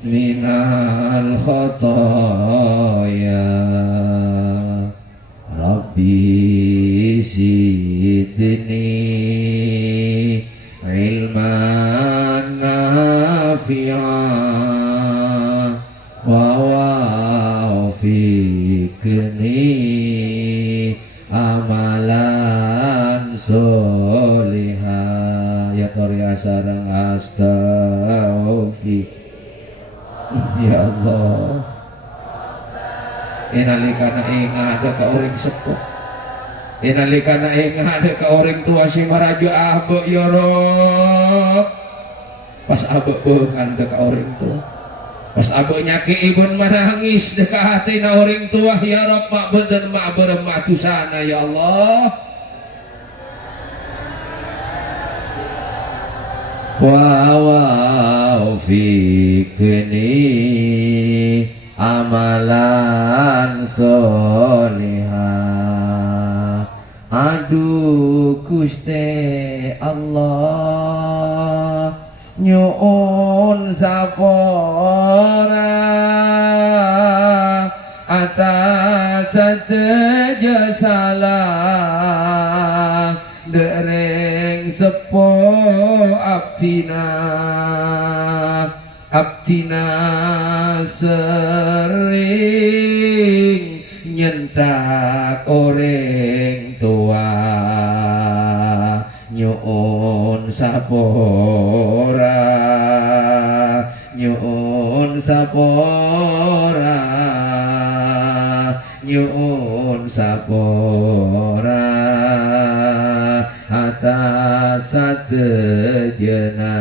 minal khotoya, Rabbi zidni ilman nafi'an wa wafiqni amalan solihah. Ya Tori Asara astaghfir ya Allah. Inalikana ada ka orang sepuh, inalikana ada ka orang tua si marajo abe ya Rob. Pas abe beungan ka orang tua, pas abe nyaki ibun marangis deka hati na orang tua ya Rob, mak bener mak berem mak tusana ya Allah. Wa fikni amalan solihah. Aduh Gusti Allah nyuun sapora atas sateja salah dereng sepo abdina sering nyentak orang tua nyuun sapora nyuun sapora nyuun sapora atas satejana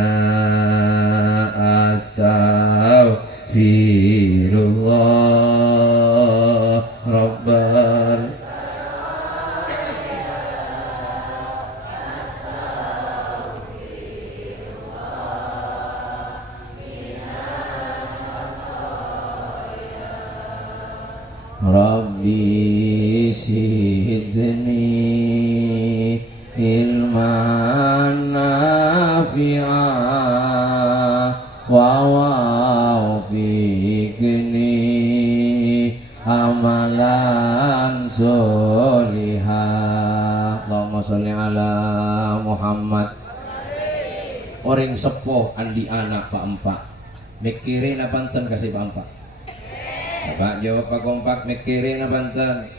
astaghfirullah Rabbal Rabbi sidni ilman nafi'an wa wafiqni amalan solihah. Allahumma sholli ala Muhammad. Orang sepuh andi anak Pak Empak mikirin abanten kasih Pak Empak. Pak jawab Pak kompak mikirin abanten.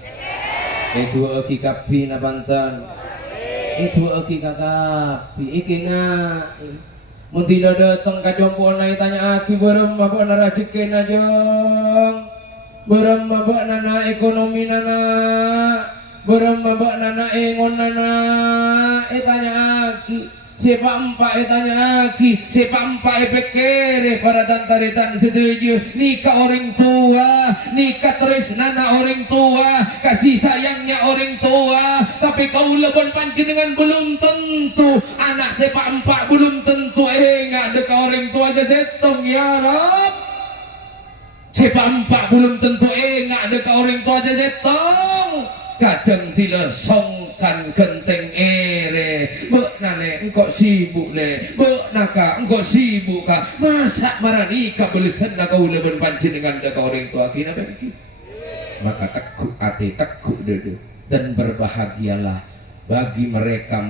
Itu eki kapi abanten. Itu eki kakapi iki ngai mun tidak datang ka jompo nai tanya aki berem mabak na rezeki na jong berem mabak na ekonomi nana berem mabak na ingon nana tanya aki siapa empat tanya aki siapa empat pekere para tantaritan setuju nikah orang tua nikah terus nana orang tua kasih sayangnya orang tua tapi kau lebon panjenengan belum tentu anak siapa empat belum tentu nggak deka orang tua aja setong ya Rob siapa empat belum tentu nggak deka orang tua aja setong kadang tidak songkan genteng ere bek nane engkau sibuk le bek naka engkau sibuk ka masa marani ka belisan na kau leben panjenengan deka orang tua kina begitu maka tekuk ati tekuk dede dan berbahagialah bagi mereka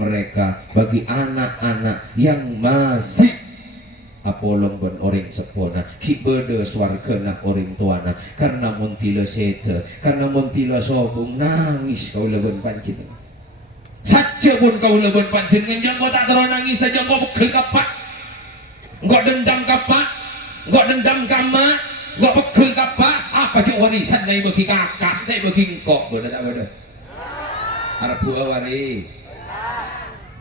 bagi anak-anak yang masih apolong ben orang sepona kibede swargana orang tuana karena muntila sete karena muntila sobung nangis kau leben panjenengan saja pun kau leben panjenengan jangan tak terus nangis saja kau bekel kapak engkau dendam kapak engkau dendam kamak engkau bekel kapak apa cik warisan nai bagi kakak nai bagi engkau bener tak bener harap buah wari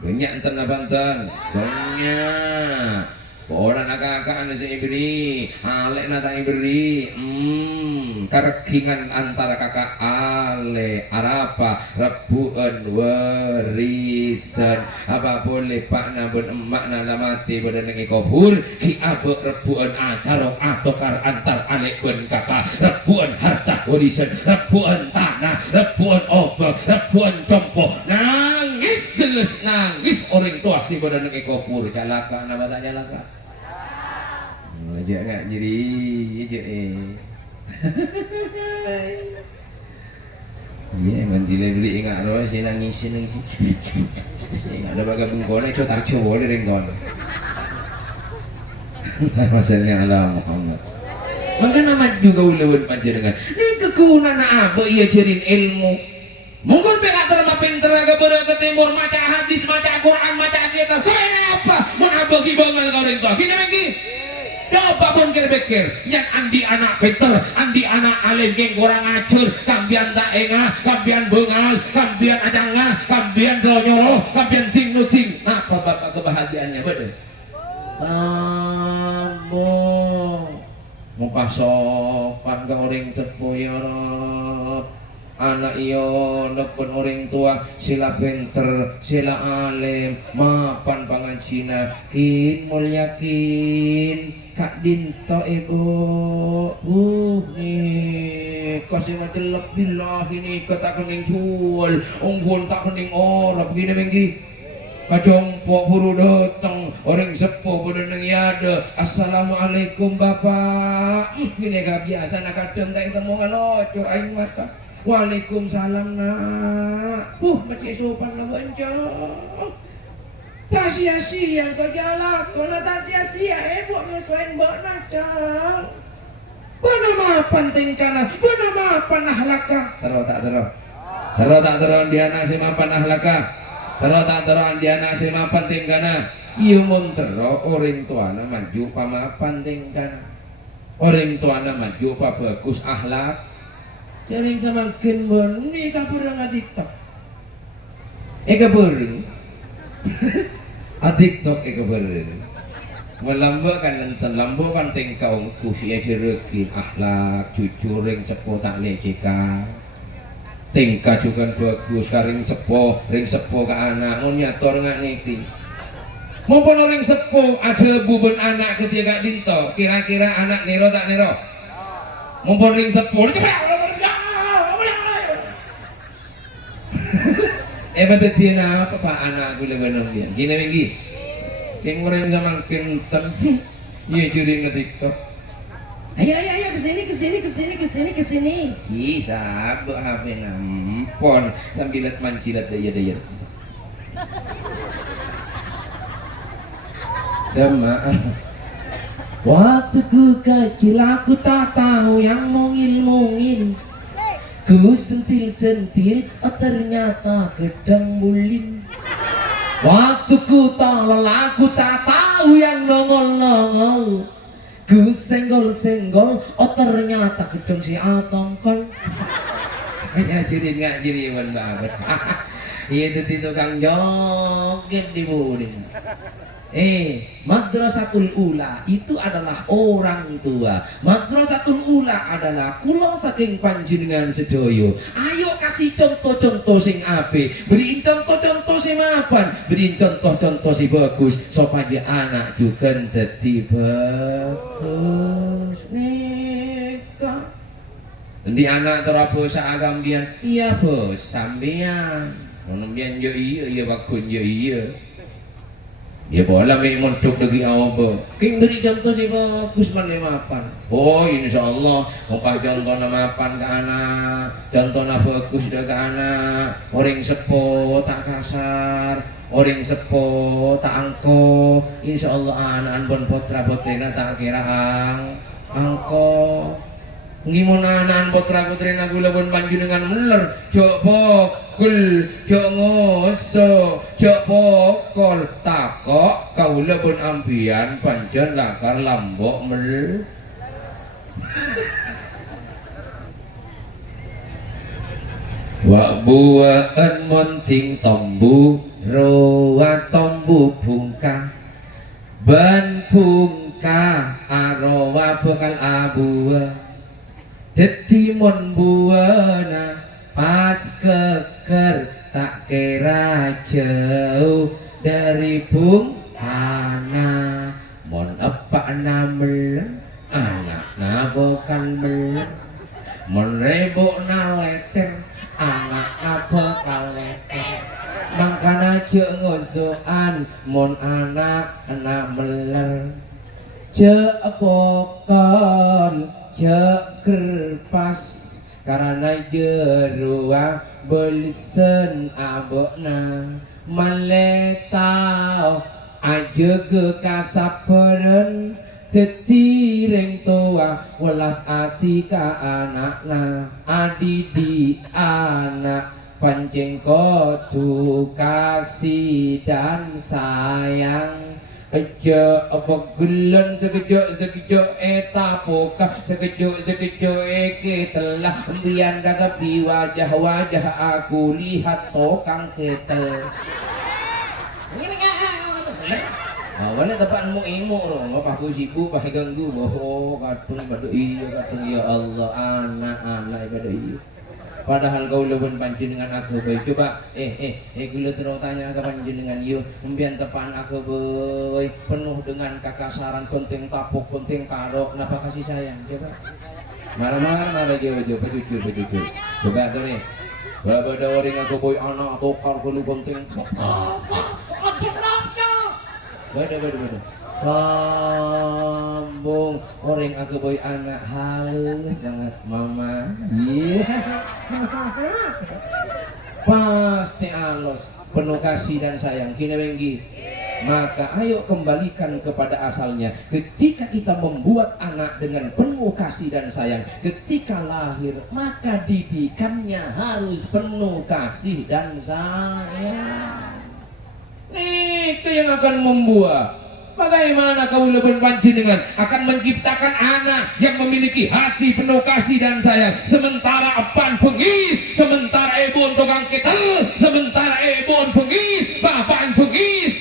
banyak enten abanten banyak orang nak kakak anak saya beri, alek nak tak beri, karekingan antara kakak ale arapa rebuan warisan apa boleh pak nabun emak nana mati pada nengi kubur ki abe rebuan acarok atokar antar ale ben kakak rebuan harta warisan rebuan tanah rebuan obak rebuan compo nangis geles nangis orang tua si pada nengi kubur calaka nama tak calaka aja nggak jadi aja iya mendile beli ingat loh si nangis ada bagai bungkone itu tak coba dari rington maksudnya Allah Muhammad maka nama juga ulewon panjenengan ini kekunan apa ia jerin ilmu mungkin pernah terima pinter agak berat ke timur maca hadis maca Quran maca kitab kau ini apa menabagi banget kau rington gini lagi coba pun kira-kira yang andi anak pinter, andi anak alim geng kurang acur, kambian tak engah, kambian bengal, kambian ajangah, kambian nyolo, kambian ting-ting. Apa bapak kebahagiaannya betul? Tambah muka sopan ke orang sepuh ya Rob. Anak iyo nepun orang tua sila pinter sila alim mapan pangajina kin mulyakin kak dinto ibu nih kasih macam lebih lah ini kata kening jual unggul tak kening orang gini menggi kacompo buru datang orang sepuh pada neng yada assalamualaikum bapak ini gak biasa nak kadang tak ketemu lo curain mata Waalaikumsalam nak. Macam sopan lah bencong. Tak sia-sia kau jalan. Kalau tak sia-sia buatnya suain buat nak cang. Benar mapan tingkana. Benar mapan ahlaka. Terus tak terus. Terus tak terus dia nak si mapan ahlaka. Terus tak terus dia nak si mapan tingkana. Iya mun terus orang tua na maju pamapan tingkana. Orang tua na maju pa bagus ahlak. Jaring semakin boni kapur ang TikTok. Kapur. TikTok kapur. Melambakan nenten lambakan tingkau kusi jerekin akhlak jujur ring sepo tak lecehkan. Tingkah juga bagus karing sepo ring sepo ke anak nyator ngak niki. Mumpun ring sepo ada buben anak ketika dinto kira-kira anak nero tak nero. Mumpun ring sepo betul dia apa pak anak gue lebanon dia gini lagi yang orang zaman kenten iya juri nge-TikTok ayo kesini si sabu HP nampon sambil liat mancilat daya maaf waktu ku kecil aku tak tahu yang mungil ku sentil-sentil, ternyata gedang bulin. Waktu ku tolol, aku tak tahu yang nongol-nongol. Ku senggol-senggol, ternyata gedang si atongkol. Ya jadi nggak jadi banget. Iya itu tukang joget di bulin. Madrasatul Ula itu adalah orang tua. Madrasatul Ula adalah kula saking panjenengan sedoyo. Ayo kasih contoh-contoh sing apik, beri contoh-contoh sing mapan, beri contoh-contoh sing bagus supaya anak juga dadi bagus. Nika endi anak terapu sagambian? Iya bos, sampean. Sampean yo iya bagus yo iya. Ya boleh mentuk lagi apa? King beri contoh di bagus mana mapan. Oh insyaallah mumpah contoh mapan ke anak, contoh bagus ke anak. Orang sepo tak kasar, orang sepo tak angko. Insyaallah anak pun putra putrina tak kira angko. Ngimuna anak putra putrina gula pun panjenengan meler, jok pokul, jok ngoso, jok pokol, takok kaula pun ambian pancen lakar lambok mel. Wa buaan monting tombu, roa tombu bungka, ban bungka, arowa bekal abuah. Detimun buana pas keker tak kira jauh dari bungkana. Mon apa namel anak nabokan mel. Mon rebok naleter anak nabokan leter. Mangkana je ngosoan mon anak meler. Je pokon je kerpas karena jeruang belisen abokna maletau aja ke kasaperen tetireng tua welas asika anakna adi di anak pancengko kasih dan sayang. Aja apa gulen sekejap eta poka sekejap eke telah embian gagapi wajah aku lihat tokang ketel. Awalnya tepat mau emo loh, aku sibuk pakai ganggu boho katung pada ya Allah anak pada iya. Padahal kau lebih panjenengan aku boy. Coba gula terus tanya ke panjenengan yuk membian tepan aku boy penuh dengan kakasaran konting tapuk konting karo kenapa kasih sayang coba marah jauh jujur coba tuh nih bapak dawarin aku boy anak tokar kulu konting bada Kambung orang aku boy anak halus banget mama pasti halus penuh kasih dan sayang kini bengki. Maka ayo kembalikan kepada asalnya. Ketika kita membuat anak dengan penuh kasih dan sayang, ketika lahir maka didikannya harus penuh kasih dan sayang. Itu yang akan membuat. Bagaimana kau lebih panjenengan akan menciptakan anak yang memiliki hati penuh kasih dan sayang, sementara apan pengis, sementara ebon tukang ketel, sementara ebon pengis, bapak pengis,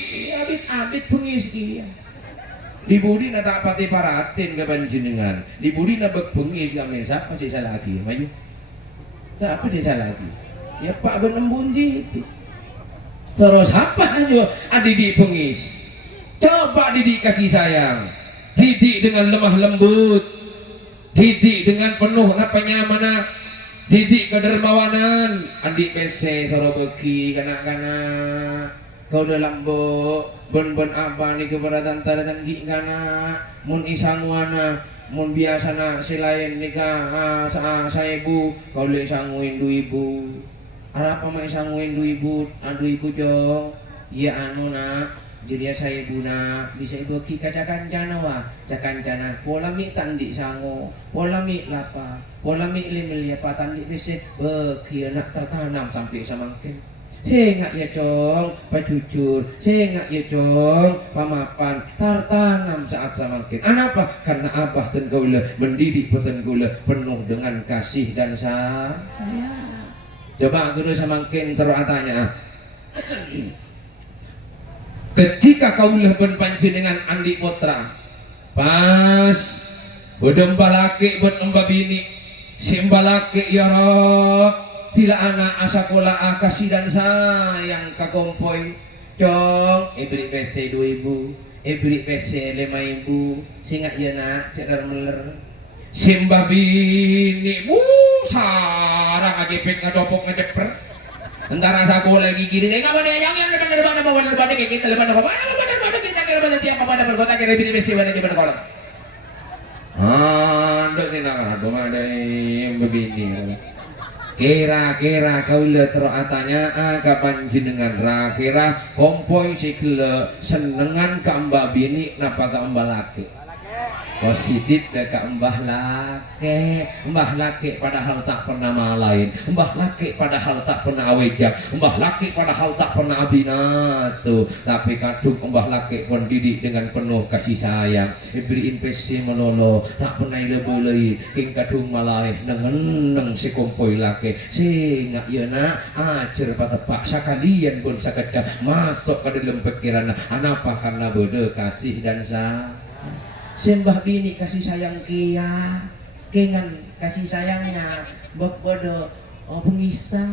abit pengis dia. Dibudi na tak pati paratin ke panjenengan, dibudi na pengis kami siapa sih salah lagi, maju, siapa sih salah lagi, ya Pak Benembunji, terus apa aja adi pengis. Coba didik kasih sayang, didik dengan lemah lembut, didik dengan penuh penyamanan, didik kedermawanan. Adik PC soro beki kanak-kanak kau dalam bo bon apa nih keberatan taratan kana mun isanguana mun biasana selain nikah sa ibu kau le sanguin du ibu arapa mah sanguin du ibu jo ya anu nak jadi saya buna bisa ibu kita cakan cana pola mi tandi sango pola mi lapa pola mi limil ya patandi bisa beki nak tertanam sampai samangkin saya nggak ya cong pajujur saya nggak ya cong pamapan tertanam saat samangkin apa karena abah dan gaula mendidik peten gaula penuh dengan kasih dan sayang. Coba guru samangkin teratanya ketika kaulah berpanjenengan andi putra pas bedembalake buat embabini simbalake ya Rob tidak anak asakola kasih dan sayang kakompoy cong ibri PC 2000 ibri PC 5000 singa ya nak cedar meler simbabini sarang ngajepek ngadopok ngajeper antara saku lagi kiri nggak mau yang lebar kayak kita lebar kita kira tiap pada berkota kira bini besi pada kita kolom anda tidak ada yang begini kira-kira kau le teratanya kapan jenengan kira kompoi sikle senengan ke mbak bini napa ke mbak laki positif dekat mbah laki padahal tak pernah malain mbah laki padahal tak pernah awejak mbah laki padahal tak pernah binatu tapi kadung mbah laki pendidik dengan penuh kasih sayang ibri investasi menolong tak pernah lebih king kadung malai neng si kompoi laki sehingga ya nak ajar patepak sakalian pun sakecap masuk ke dalam pikiran apa karena beda kasih dan sayang sembah bini kasih sayang kia kengan kasih sayangnya pada pengisah.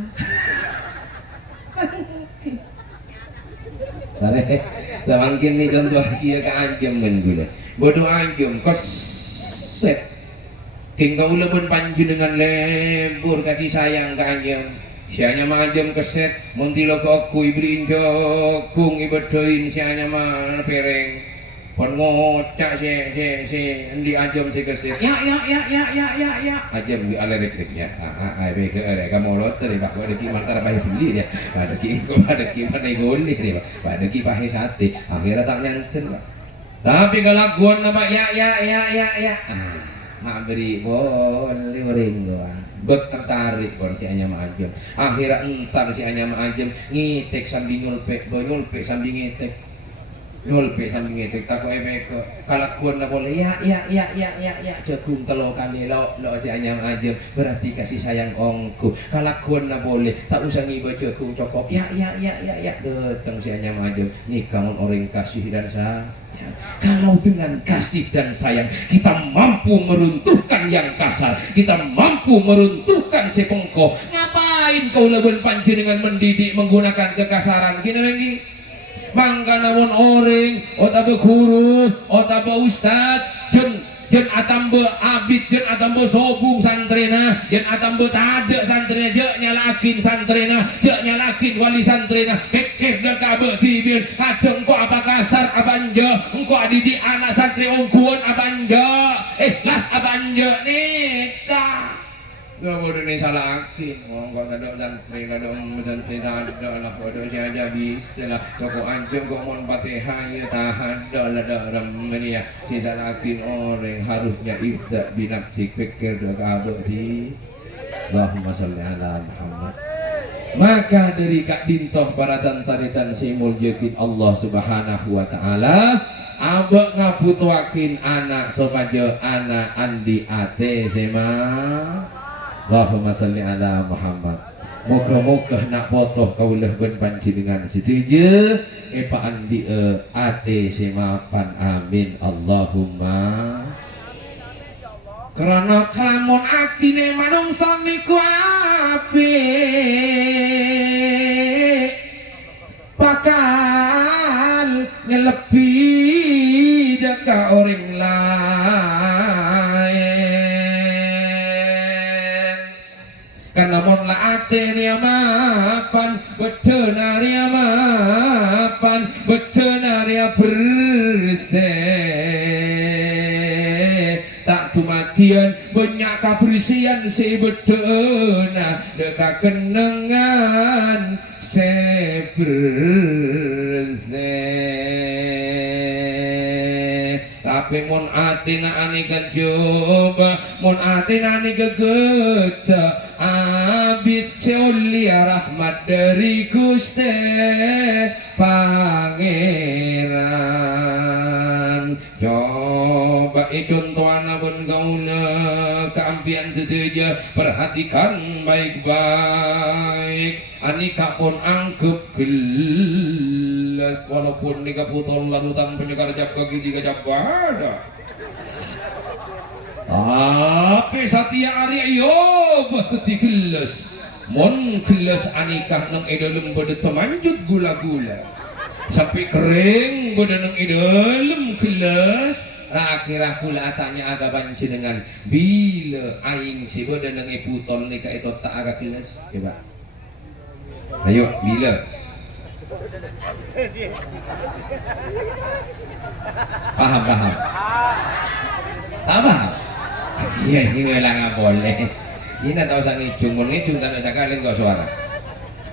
Pare, mungkin nih contoh kia ke anjem men gula. Bodoh anjem koset. King kaula pun panjenengan lembur kasih sayang ke anjem. Sianya mah anjem keset, muntilo ke aku ibrin jokung ibedoin sianya mah pereng. Pon ngocak si endi anjem si keset. Ya. Anjem di aleriknya. Be ke are kamu lot dari bak ada ki mantar pahe beli dia. Ada ki ko ada ki mana goleh dia. Ada ki pahe sate. Akhirnya tak nyanten. Tapi kelakuan nama ya. Mak beri boleh ring doang. Bek tertarik kon si anya mah anjem. Akhirnya entar si anya mah anjem ngitek sambil nyulpe sambil ngitek. Nyulpe sambil ngitek tak eme ke kalakuan na boleh ya jagung telokan lo si anya mah anjem berarti kasih sayang ongku. Kalakuan na boleh tak usah ngiba jagung cokok ya datang si anya mah anjem nikah orang kasih dan sayang. Kalau dengan kasih dan sayang kita mampu meruntuhkan yang kasar, kita mampu meruntuhkan si pengko. Ngapain kau leben panjenengan mendidik menggunakan kekasaran gini lagi? Mangga namun orang, otabe guru, otabe ustad, jen atambe abid, jen atambe sobung santrena, jen atambe tade santrena, je nyalakin santrena, je nyalakin wali santrena, kekeh dan kabe tibir, adeng kok apa kasar abanje, engkau didik anak santri ongkuan abanje, las abanje nikah. Gak bodoh ini salah akin, enggak ada santri, ada santri ada lah, bodoh saja bisa lah. Toko anjem kok mon patihah ya tahan dah dalam ini ya. Si salah akin orang harusnya ibda binafsik pikir doa kabel di. Allahumma sholli ala Muhammad. Maka dari Kak Dintoh para tantaritan simul yakin Allah Subhanahu wa taala abek ngabutuakin anak sokajo anak andi ate sema. Allahumma salli ala Muhammad. Moga-moga nak potoh kaulah ben panjenengan setuju epa andi ate semapan amin Allahumma. Karena kelamun atine manungsa niku apik bakal ngelebi deka orang lain. Karena mon la ate ria mapan bedena ria mapan bedena ria bersih tak tumatian banyak kaprisian si bedena deka kenangan se bersih. Tapi mon atina ani kan coba mon atina ani gegeta abid seolia rahmat dari Gusti Pangeran. Coba contoh anak pun gaula keampian setuju perhatikan baik-baik. Anika pun angkep gelas walaupun nika putol larutan penyegar jab kaki tiga jab ada. Tapi Satya Arya yo beteti gelas. Mon gelas anikah nang edalem bade temanjut gula-gula. Sampai kering bade nang edalem gelas. Akhirah kula tanya aga panjenengan bila aing si bade nang putol nika itu tak aga gelas. Coba. Ayo bila. Paham. Apa? Iya ini nggak boleh. Ini tahu sang ngijung tak usah kalian kok suara.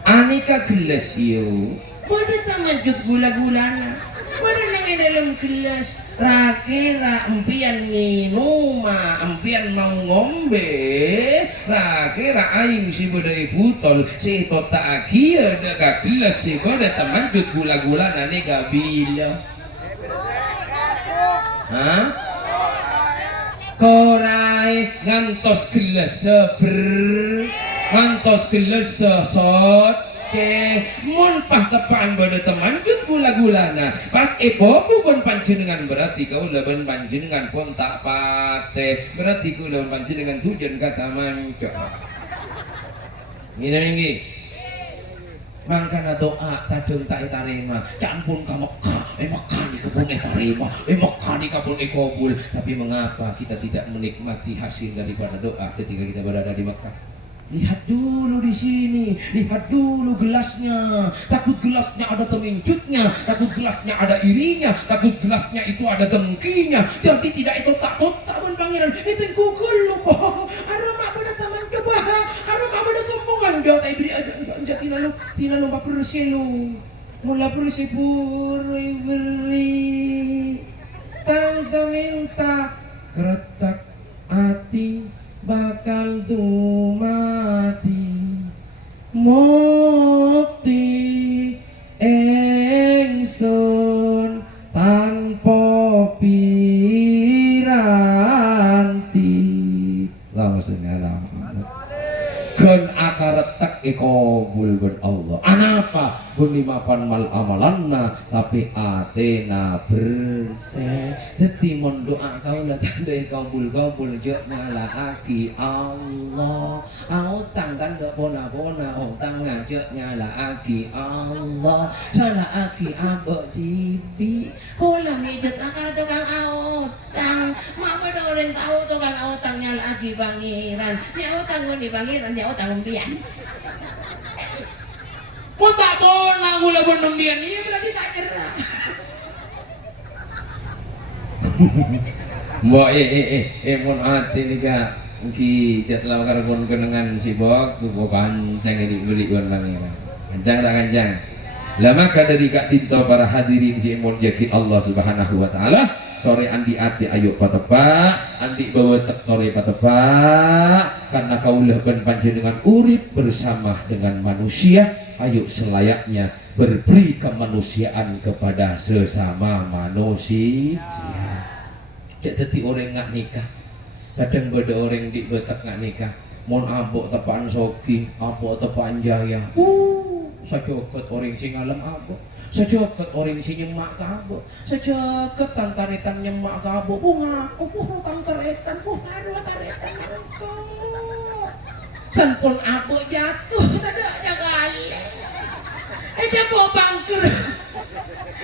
Anika gelas yo. Pada tamanjut gula-gulana. Pada nang dalam gelas rakira empian minuma empian mau ngombe rakira aing si bodai butol si tota akhir deka gelas si pada tamanjut gula-gulana nih gak bila. Hah? Korai ngantos gelas seber ngantos gelas sesot oke mun pah tepaan bade teman jut gula-gulana pas epopu pun panjenengan berarti kau leben panjenengan pun tak pate berarti kau leben panjenengan tujuan kata manco ini mangkana doa tadung tak tarima campun ka Mekah Mekah di kebun tarima Mekah di kebun kabul tapi mengapa kita tidak menikmati hasil daripada doa ketika kita berada di Mekah? Lihat dulu di sini, lihat dulu gelasnya. Takut gelasnya ada teminjutnya, takut gelasnya ada irinya, takut gelasnya itu ada dengkinya. Jadi tidak itu takut taman pangeran itu kukul lupa. Harum apa dah taman coba, harum apa dah sombongan dia tak beri ada tina lu apa perselu. Mula persipur beri tak minta keretak hati bakal dumati mukti engsun tanpa piranti langsungnya ken akaretek ikobul ben Allah anapa bunimapan mal amalanna tapi atena bersih dadi mon doa kau lah tandai kabul jo nyala aki Allah utang kan gak pona-pona utang ngajak nyala aki Allah salah aki abok tibi hola mijet akar tukang utang mama ada orang tahu tukang utang nyala aki pangeran si utang di pangeran si utang umpian mau tak pona gula umpian iya berarti tak nyerah mbak mun ati nih kak ki jatlah karbon kenangan si bok tuh kancang ini beli buan pangeran kancang tak kancang lah maka dari kak tinto para hadirin si mun yakin Allah subhanahu wa ta'ala tore andi ati ayo patebak andi bawa tek tore patebak karena kaulah ben panjenengan urip bersama dengan manusia ayo selayaknya berberi kemanusiaan kepada sesama manusia jadi orang nggak nikah kadang beda orang di betak nggak nikah mon abok tepaan soki abok tepaan jaya sajoket orang sing alam abok sajoket orang sing nyemak kabok sajoket tantaritan nyemak kabok ngaku tantaritan haru tantaritan sampun abok jatuh tadanya kali bawa bangker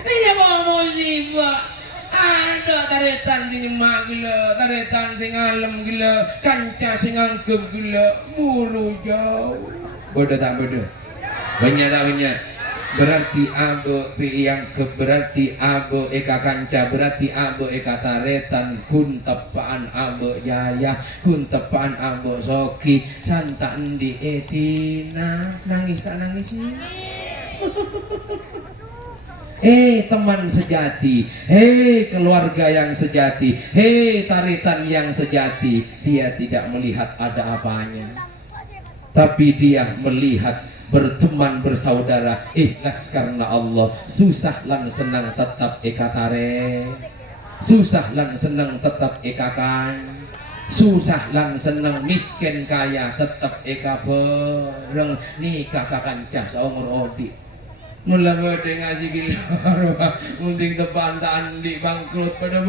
bawa musibah ada taretan sing nyemak gila taretan sing alam gila kanca sing angkep gila buru jauh bodoh tak bodoh banyak tak banyak berarti abo yang ke berarti abo eka kanca berarti abo eka taretan kun tepaan abo jaya kun tepaan abo soki santa endi etina nangis tak nangis teman sejati, keluarga yang sejati, taritan yang sejati. Dia tidak melihat ada apanya, tapi dia melihat berteman bersaudara, ikhlas karena Allah. Susah lan senang tetap eka tare, susah lan senang tetap eka kan, susah lan senang miskin kaya tetap eka bareng nikah kancah seumur odi. Mula bade ngaji gila munting tepan andi bangkrut pada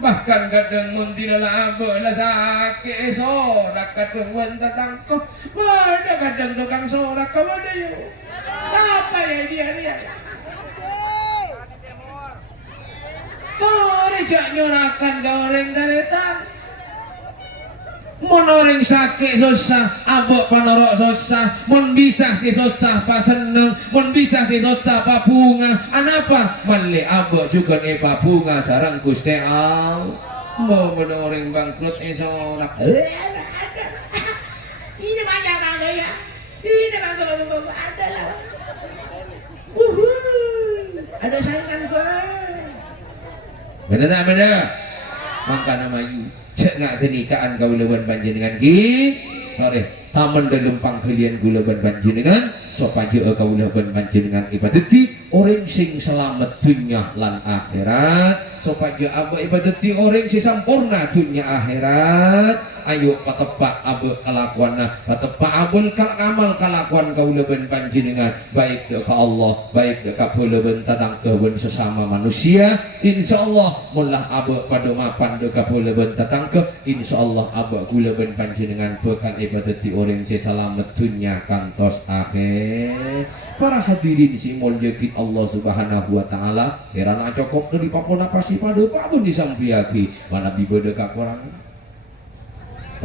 bahkan kadang muntina lah abok lah sakit sorak kadang wanta tangkoh pada kadang tukang sorak kepada yo apa ya dia kore jak nyorakan goreng taretan mon orang sakit susah abok panorok susah mon bisa si susah pa seneng mon bisa si susah pa bunga anapa mali abok juga nih pa bunga sarang Gusti Allah mau orang bangkrut sorak ini banyak ada ya ini banyak ada lah ada saingan gua bener tak bener maka namanya cek nggak kenikahan kau leban panjenengan ki, sorry taman dalam pangkalian gula ban panjenengan supaya kaulah ban panjenengan ibadati orang sing selamat dunia lan akhirat, supaya aba ibadati orang sing sampurna dunia akhirat. Ayo patepak abe kelakuanna, patepak abul kal amal kelakuan kaulah ban panjenengan baik ke Allah, baik ke kaulah ban tatang kewen sesama manusia. Insyaallah mullah abe pada mapan de kaulah ban tatang ke, insyaallah abe kula ban panjenengan bekal ibadati orang sing selamat dunia kantos akhir. Para hadirin si mulya Allah Subhanahu wa taala, herana cokop dari papona pasti pada pabun disampiaki mana bibada ka kurang.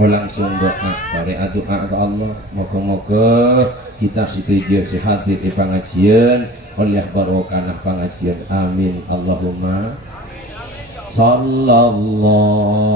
Langsung doa, pada doa ke Allah, moga-moga kita setuju sehat di pengajian oleh barokah pengajian. Amin Allahumma sallallahu